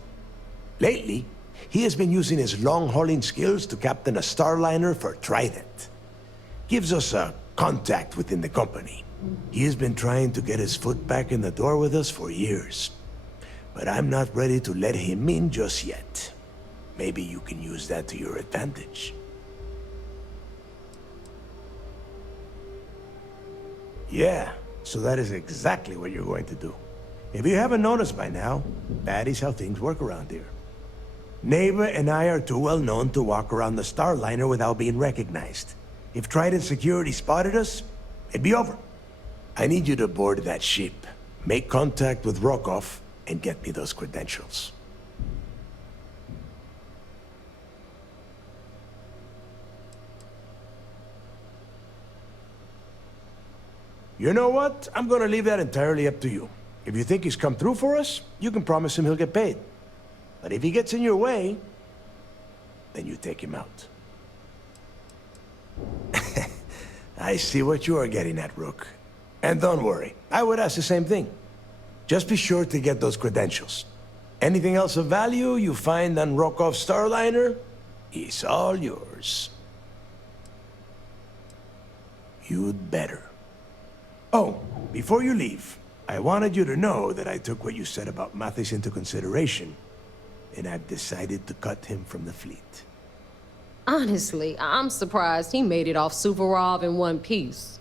Lately, he has been using his long-hauling skills to captain a starliner for Trident. Gives us a contact within the company. He has been trying to get his foot back in the door with us for years. But I'm not ready to let him in just yet. Maybe you can use that to your advantage. Yeah, so that is exactly what you're going to do. If you haven't noticed by now, that is how things work around here. Neva and I are too well known to walk around the Starliner without being recognized. If Trident Security spotted us, it'd be over. I need you to board that ship, make contact with Rokov, and get me those credentials. You know what? I'm gonna leave that entirely up to you. If you think he's come through for us, you can promise him he'll get paid. But if he gets in your way, then you take him out. I see what you are getting at, Rook. And don't worry, I would ask the same thing. Just be sure to get those credentials. Anything else of value you find on Rokov's Starliner is all yours. You'd better. Oh, before you leave, I wanted you to know that I took what you said about Mathis into consideration, and I've decided to cut him from the fleet. Honestly, I'm surprised he made it off Suvorov in one piece.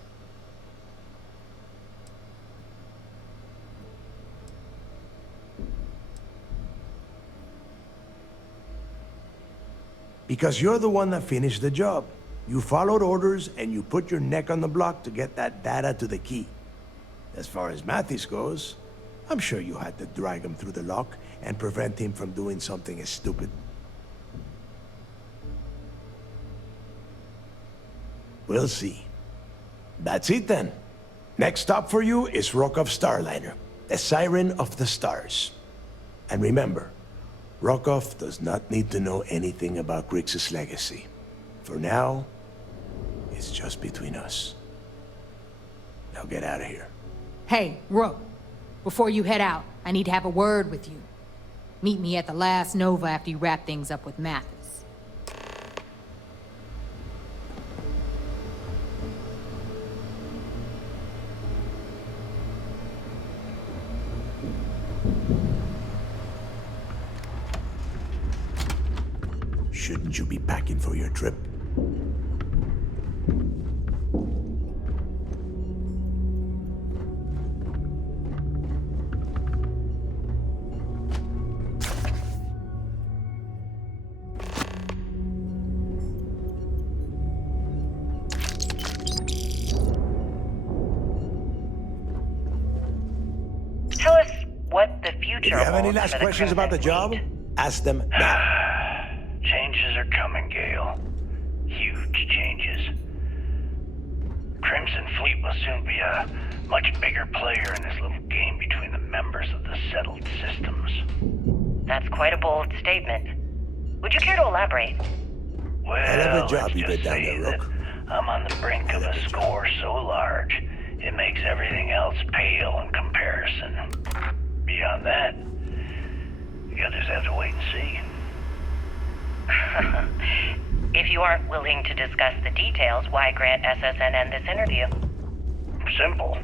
Because you're the one that finished the job. You followed orders, and you put your neck on the block to get that data to the key. As far as Mathis goes, I'm sure you had to drag him through the lock and prevent him from doing something as stupid. We'll see. That's it then. Next stop for you is Rokov Starliner, the Siren of the Stars. And remember, Rokov does not need to know anything about Grixis' legacy. For now, it's just between us. Now get out of here. Hey, Rook. Before you head out, I need to have a word with you. Meet me at the last Nova after you wrap things up with Mathis. Shouldn't you be packing for your trip? Tell us what the future If you have any holds last for the questions about the Crimson job, Fleet. ask them now. Changes are coming, Gale. Huge changes. Crimson Fleet will soon be a much bigger player in this little game between the members of the settled systems. That's quite a bold statement. Would you care to elaborate? Well, Hell of a job let's you just did down say there, that Rook. I'm on the brink of a score so large, it makes everything else pale in comparison. Beyond that, you'll just have to wait and see. If you aren't willing to discuss the details, why grant SSNN this interview? Simple.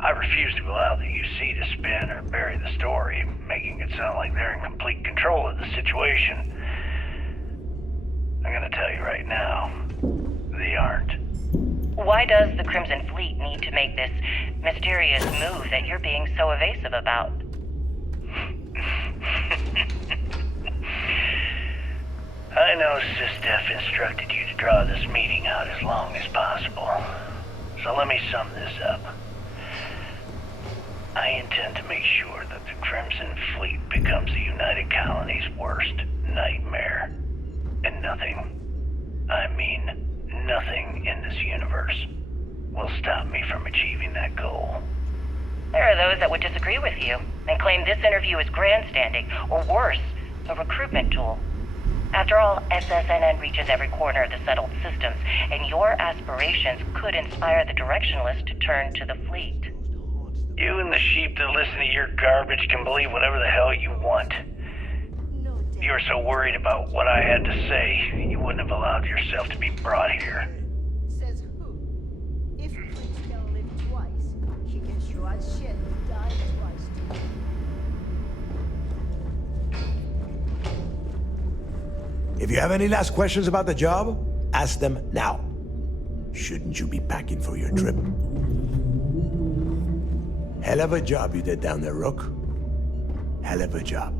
I refuse to allow the UC to spin or bury the story, making it sound like they're in complete control of the situation. I'm gonna tell you right now, they aren't. Why does the Crimson Fleet need to make this mysterious move that you're being so evasive about? I know SysDef instructed you to draw this meeting out as long as possible. So let me sum this up. I intend to make sure that the Crimson Fleet becomes the United Colony's worst nightmare. And nothing, I mean nothing in this universe, will stop me from achieving that goal. There are those that would disagree with you and claim this interview is grandstanding, or worse, a recruitment tool. After all, SSNN reaches every corner of the settled systems, and your aspirations could inspire the Directionalists to turn to the fleet. You and the sheep that listen to your garbage can believe whatever the hell you want. If you were so worried about what I had to say, you wouldn't have allowed yourself to be brought here. Says who? If the prince don't live twice, he can sure as shit die twice too. If you have any last questions about the job, ask them now. Shouldn't you be packing for your trip? Hell of a job you did down there, Rook. Hell of a job.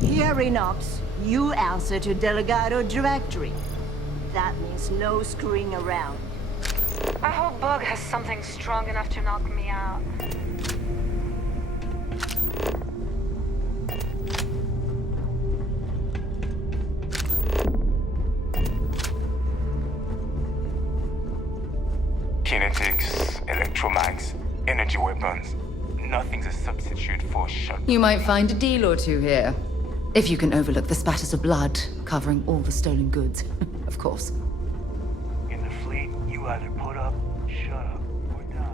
Here, Knox, you answer to Delegado Directory. That means no screwing around. I hope Bug has something strong enough to knock me out. Kinetics, electromags, energy weapons. Nothing's a substitute for shot. You might find a deal or two here. If you can overlook the spatters of blood covering all the stolen goods, of course. In the fleet, you either put up, shut up, or die.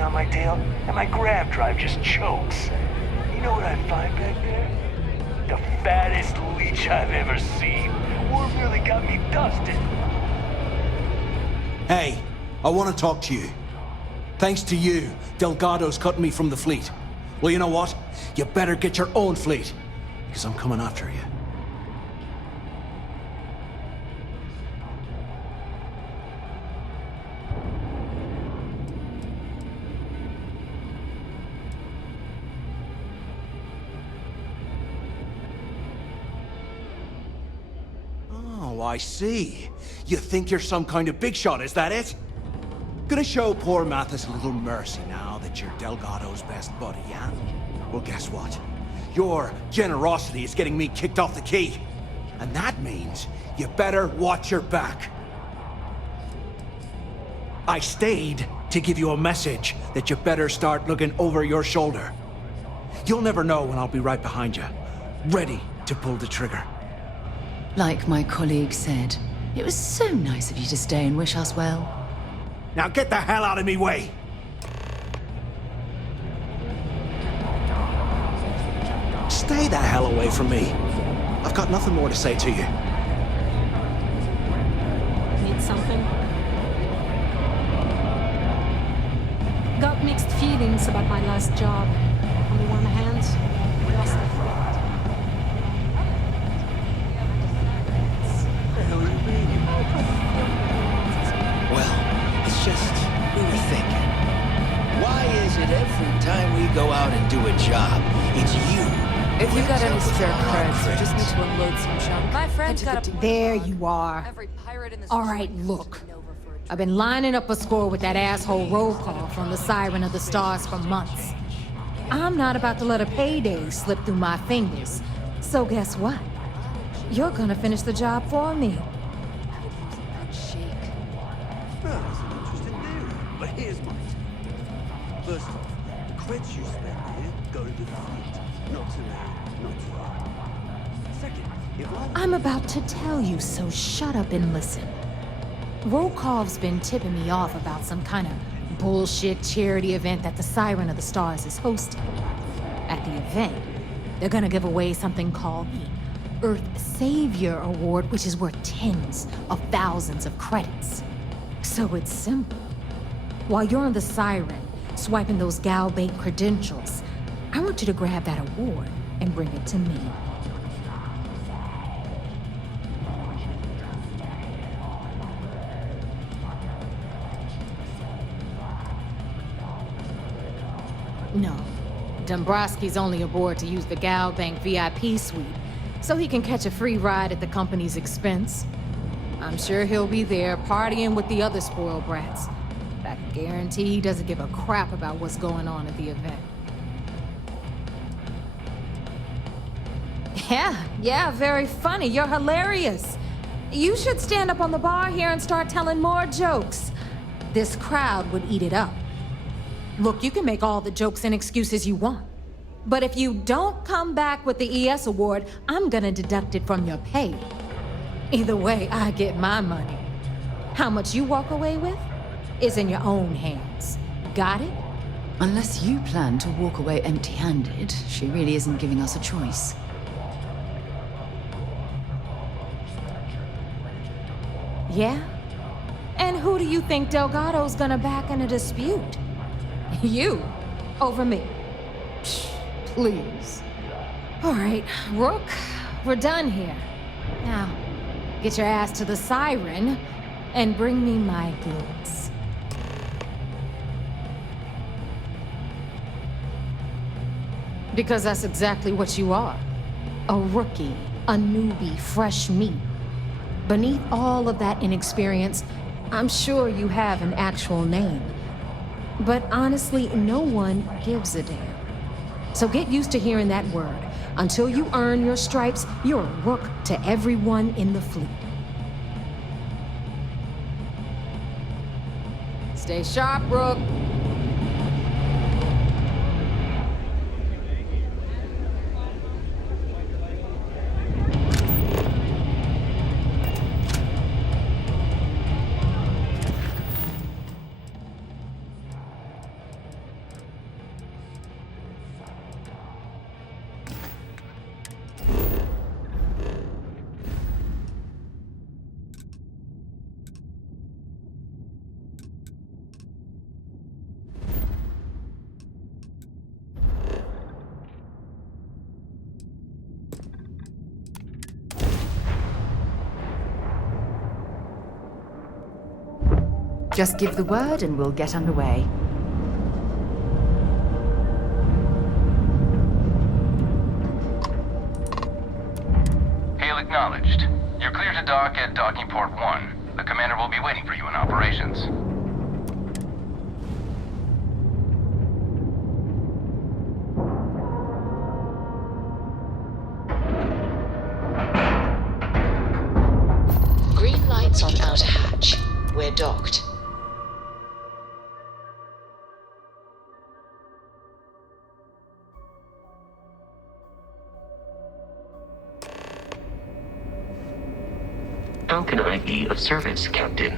On my tail, and my grav drive just chokes. You know what I find back there? The fattest leech I've ever seen. War nearly got me dusted. Hey, I want to talk to you. Thanks to you, Delgado's cutting me from the fleet. Well, you know what? You better get your own fleet, because I'm coming after you. Oh, I see. You think you're some kind of big shot, is that it? Gonna show poor Mathis a little mercy now that you're Delgado's best buddy, yeah? Well, guess what? Your generosity is getting me kicked off the key. And that means you better watch your back. I stayed to give you a message that you better start looking over your shoulder. You'll never know when I'll be right behind you, ready to pull the trigger. Like my colleague said, it was so nice of you to stay and wish us well. Now get the hell out of me way! Stay the hell away from me. I've got nothing more to say to you. Need something? Got mixed feelings about my last job. On the one hand, lost a friend. Well, it's just, we were thinking. Why is it every time we go out and do a job, it's you? If you got any spare credits, you just need to unload some junk. My friend's got a... There you are. All right, look. I've been lining up a score with that asshole roll call from the Siren of the Stars for months. I'm not about to let a payday slip through my fingers. So guess what? You're gonna finish the job for me. But here's my take. First off, the credits you spend here go to the fleet, not to me, not to you. Second, if I'm about to tell you, so shut up and listen. Rokov's been tipping me off about some kind of bullshit charity event that the Siren of the Stars is hosting. At the event, They're gonna give away something called the Earth Savior Award, which is worth tens of thousands of credits. So it's simple. While you're on the Siren, swiping those Gal Bank credentials, I want you to grab that award and bring it to me. No. Dombrowski's only aboard to use the Gal Bank VIP suite, so he can catch a free ride at the company's expense. I'm sure he'll be there partying with the other spoiled brats. I can guarantee he doesn't give a crap about what's going on at the event. Yeah, very funny. You're hilarious. You should stand up on the bar here and start telling more jokes. This crowd would eat it up. Look, you can make all the jokes and excuses you want. But if you don't come back with the ES award, I'm gonna deduct it from your pay. Either way, I get my money. How much you walk away with is in your own hands. Got it? Unless you plan to walk away empty-handed, she really isn't giving us a choice. Yeah? And who do you think Delgado's gonna back in a dispute? You, over me. Psh, please. All right, Rook, we're done here. Now, get your ass to the Siren and bring me my goods. Because that's exactly what you are. A rookie, a newbie, fresh meat. Beneath all of that inexperience, I'm sure you have an actual name. But honestly, no one gives a damn. So get used to hearing that word. Until you earn your stripes, you're a rook to everyone in the fleet. Stay sharp, Rook. Just give the word and we'll get underway. Hail acknowledged. You're clear to dock at docking port 1. The commander will be waiting for you in operations. Green lights on outer hatch. We're docked. How can I be of service, Captain?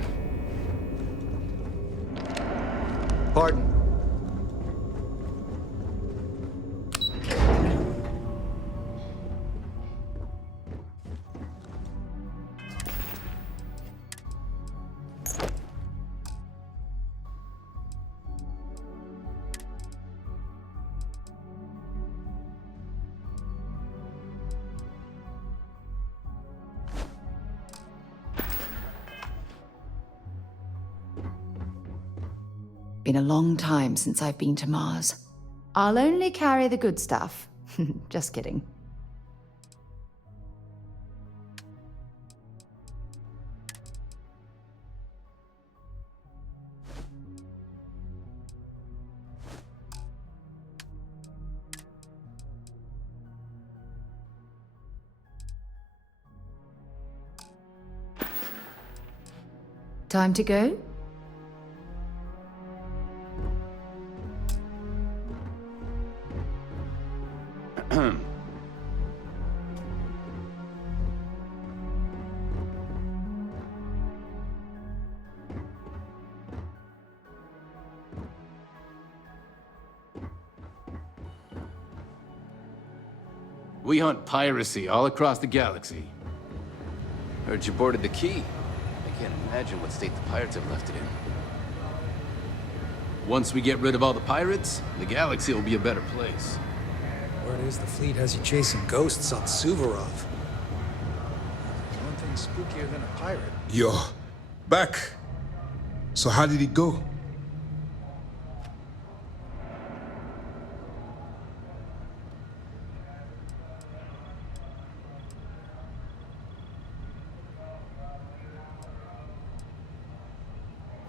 Pardon. Been a long time since I've been to Mars. I'll only carry the good stuff. Just kidding. Time to go? We hunt piracy all across the galaxy. Heard you boarded the Key. I can't imagine what state the pirates have left it in. Once we get rid of all the pirates, the galaxy will be a better place. Word is the fleet has you chasing ghosts on Suvorov. There's one thing spookier than a pirate. You're back. So how did it go?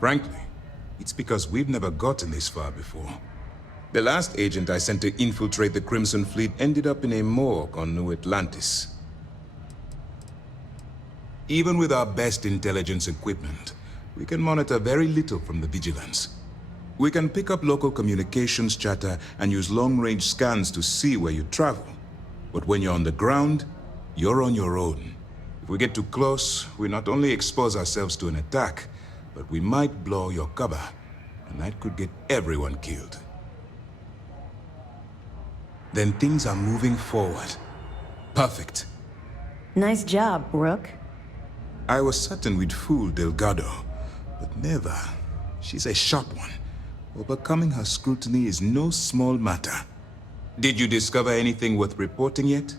Frankly, it's because we've never gotten this far before. The last agent I sent to infiltrate the Crimson Fleet ended up in a morgue on New Atlantis. Even with our best intelligence equipment, we can monitor very little from the vigilance. We can pick up local communications chatter and use long-range scans to see where you travel. But when you're on the ground, you're on your own. If we get too close, we not only expose ourselves to an attack, but we might blow your cover, and that could get everyone killed. Then things are moving forward. Perfect. Nice job, Rook. I was certain we'd fool Delgado, but never. She's a sharp one. Overcoming her scrutiny is no small matter. Did you discover anything worth reporting yet?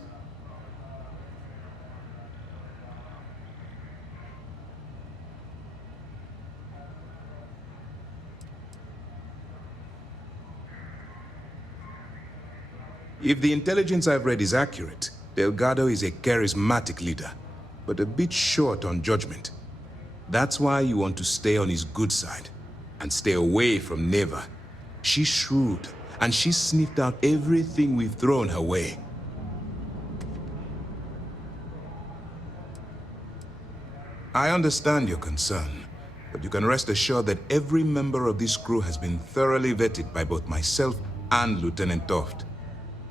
If the intelligence I've read is accurate, Delgado is a charismatic leader, but a bit short on judgment. That's why you want to stay on his good side, and stay away from Neva. She's shrewd, and she's sniffed out everything we've thrown her way. I understand your concern, but you can rest assured that every member of this crew has been thoroughly vetted by both myself and Lieutenant Toft.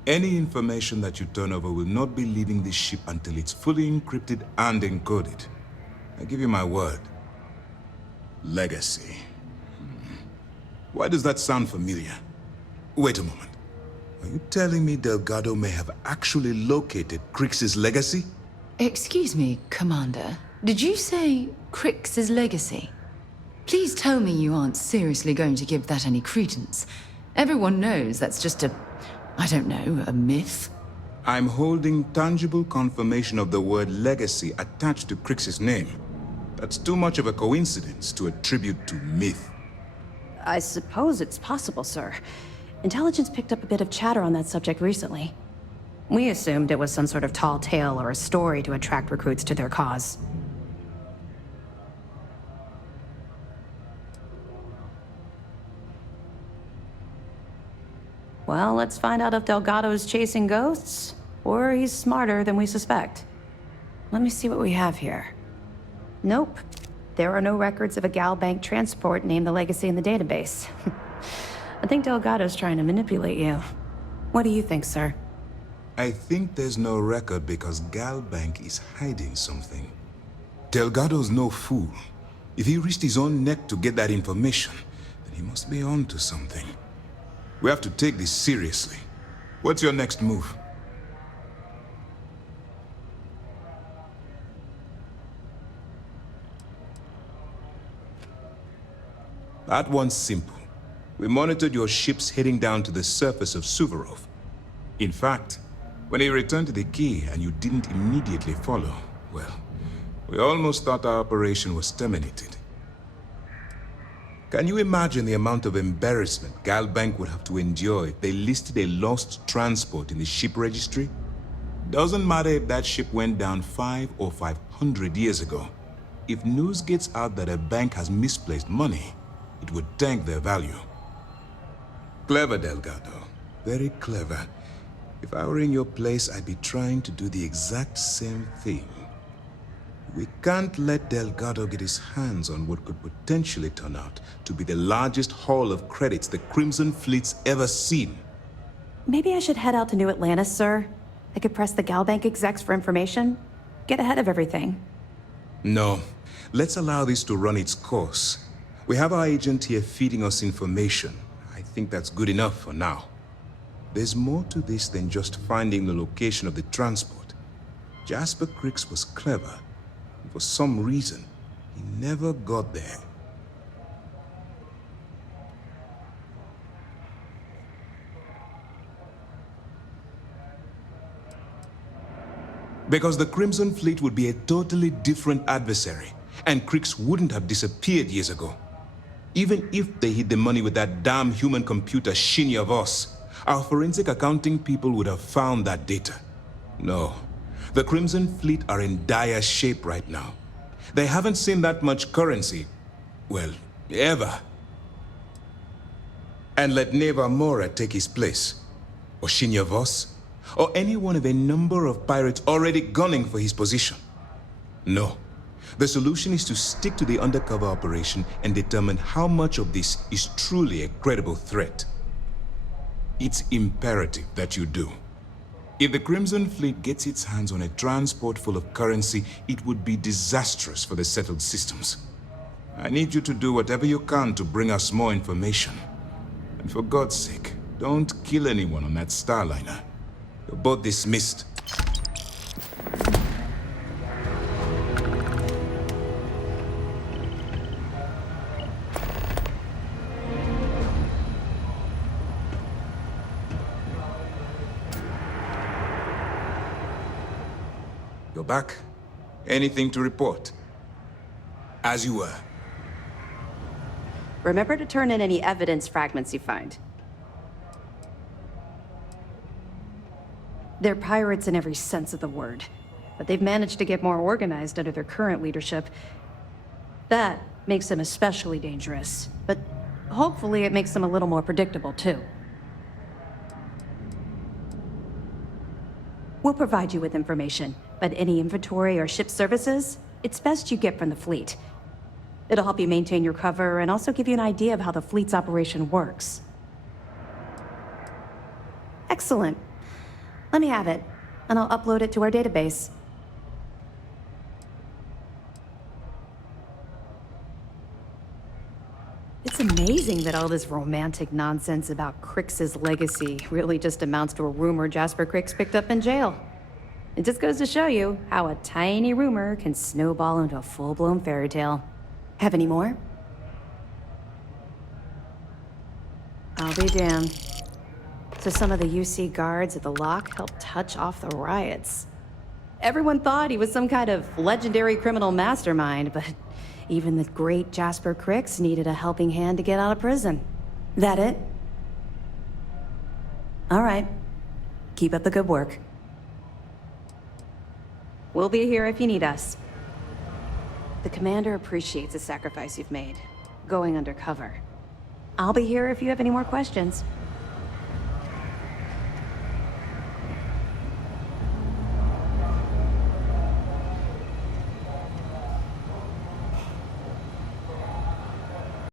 Any information that you turn over will not be leaving this ship until it's fully encrypted and encoded. I give you my word. Legacy. Why does that sound familiar? Wait a moment. Are you telling me Delgado may have actually located Crix's legacy? Excuse me, Commander. Did you say Crix's legacy? Please tell me you aren't seriously going to give that any credence. Everyone knows that's just I don't know, a myth? I'm holding tangible confirmation of the word legacy attached to Crix's name. That's too much of a coincidence to attribute to myth. I suppose it's possible, sir. Intelligence picked up a bit of chatter on that subject recently. We assumed it was some sort of tall tale or a story to attract recruits to their cause. Well, let's find out if Delgado's chasing ghosts, or he's smarter than we suspect. Let me see what we have here. Nope. There are no records of a Gal Bank transport named the Legacy in the database. I think Delgado's trying to manipulate you. What do you think, sir? I think there's no record because Gal Bank is hiding something. Delgado's no fool. If he risked his own neck to get that information, then he must be on to something. We have to take this seriously. What's your next move? That one's simple. We monitored your ships heading down to the surface of Suvorov. In fact, when they returned to the Key and you didn't immediately follow, well, we almost thought our operation was terminated. Can you imagine the amount of embarrassment Gal Bank would have to endure if they listed a lost transport in the ship registry? Doesn't matter if that ship went down 500 or 500 years ago. If news gets out that a bank has misplaced money, it would tank their value. Clever, Delgado. Very clever. If I were in your place, I'd be trying to do the exact same thing. We can't let Delgado get his hands on what could potentially turn out to be the largest haul of credits the Crimson Fleet's ever seen. Maybe I should head out to New Atlantis, sir. I could press the Gal Bank execs for information. Get ahead of everything. No. Let's allow this to run its course. We have our agent here feeding us information. I think that's good enough for now. There's more to this than just finding the location of the transport. Jasper Cricks was clever. And for some reason, he never got there. Because the Crimson Fleet would be a totally different adversary, and Cricks wouldn't have disappeared years ago. Even if they hid the money with that damn human computer Shinya Voss, our forensic accounting people would have found that data. No, the Crimson Fleet are in dire shape right now. They haven't seen that much currency, well, ever. And let Neva Mora take his place, or Shinya Voss, or any one of a number of pirates already gunning for his position. No. The solution is to stick to the undercover operation and determine how much of this is truly a credible threat. It's imperative that you do. If the Crimson Fleet gets its hands on a transport full of currency, it would be disastrous for the settled systems. I need you to do whatever you can to bring us more information. And for God's sake, don't kill anyone on that Starliner. You're both dismissed. You're back. Anything to report? As you were. Remember to turn in any evidence fragments you find. They're pirates in every sense of the word, but they've managed to get more organized under their current leadership. That makes them especially dangerous, but hopefully it makes them a little more predictable too. We'll provide you with information, but any inventory or ship services, it's best you get from the fleet. It'll help you maintain your cover and also give you an idea of how the fleet's operation works. Excellent. Let me have it, and I'll upload it to our database. It's amazing that all this romantic nonsense about Crix's legacy really just amounts to a rumor Jasper Crix picked up in jail. It just goes to show you how a tiny rumor can snowball into a full-blown fairy tale. Have any more? I'll be damned. So some of the UC guards at the lock helped touch off the riots. Everyone thought he was some kind of legendary criminal mastermind, but even the great Jasper Crix needed a helping hand to get out of prison. That it? All right. Keep up the good work. We'll be here if you need us. The commander appreciates the sacrifice you've made, going undercover. I'll be here if you have any more questions.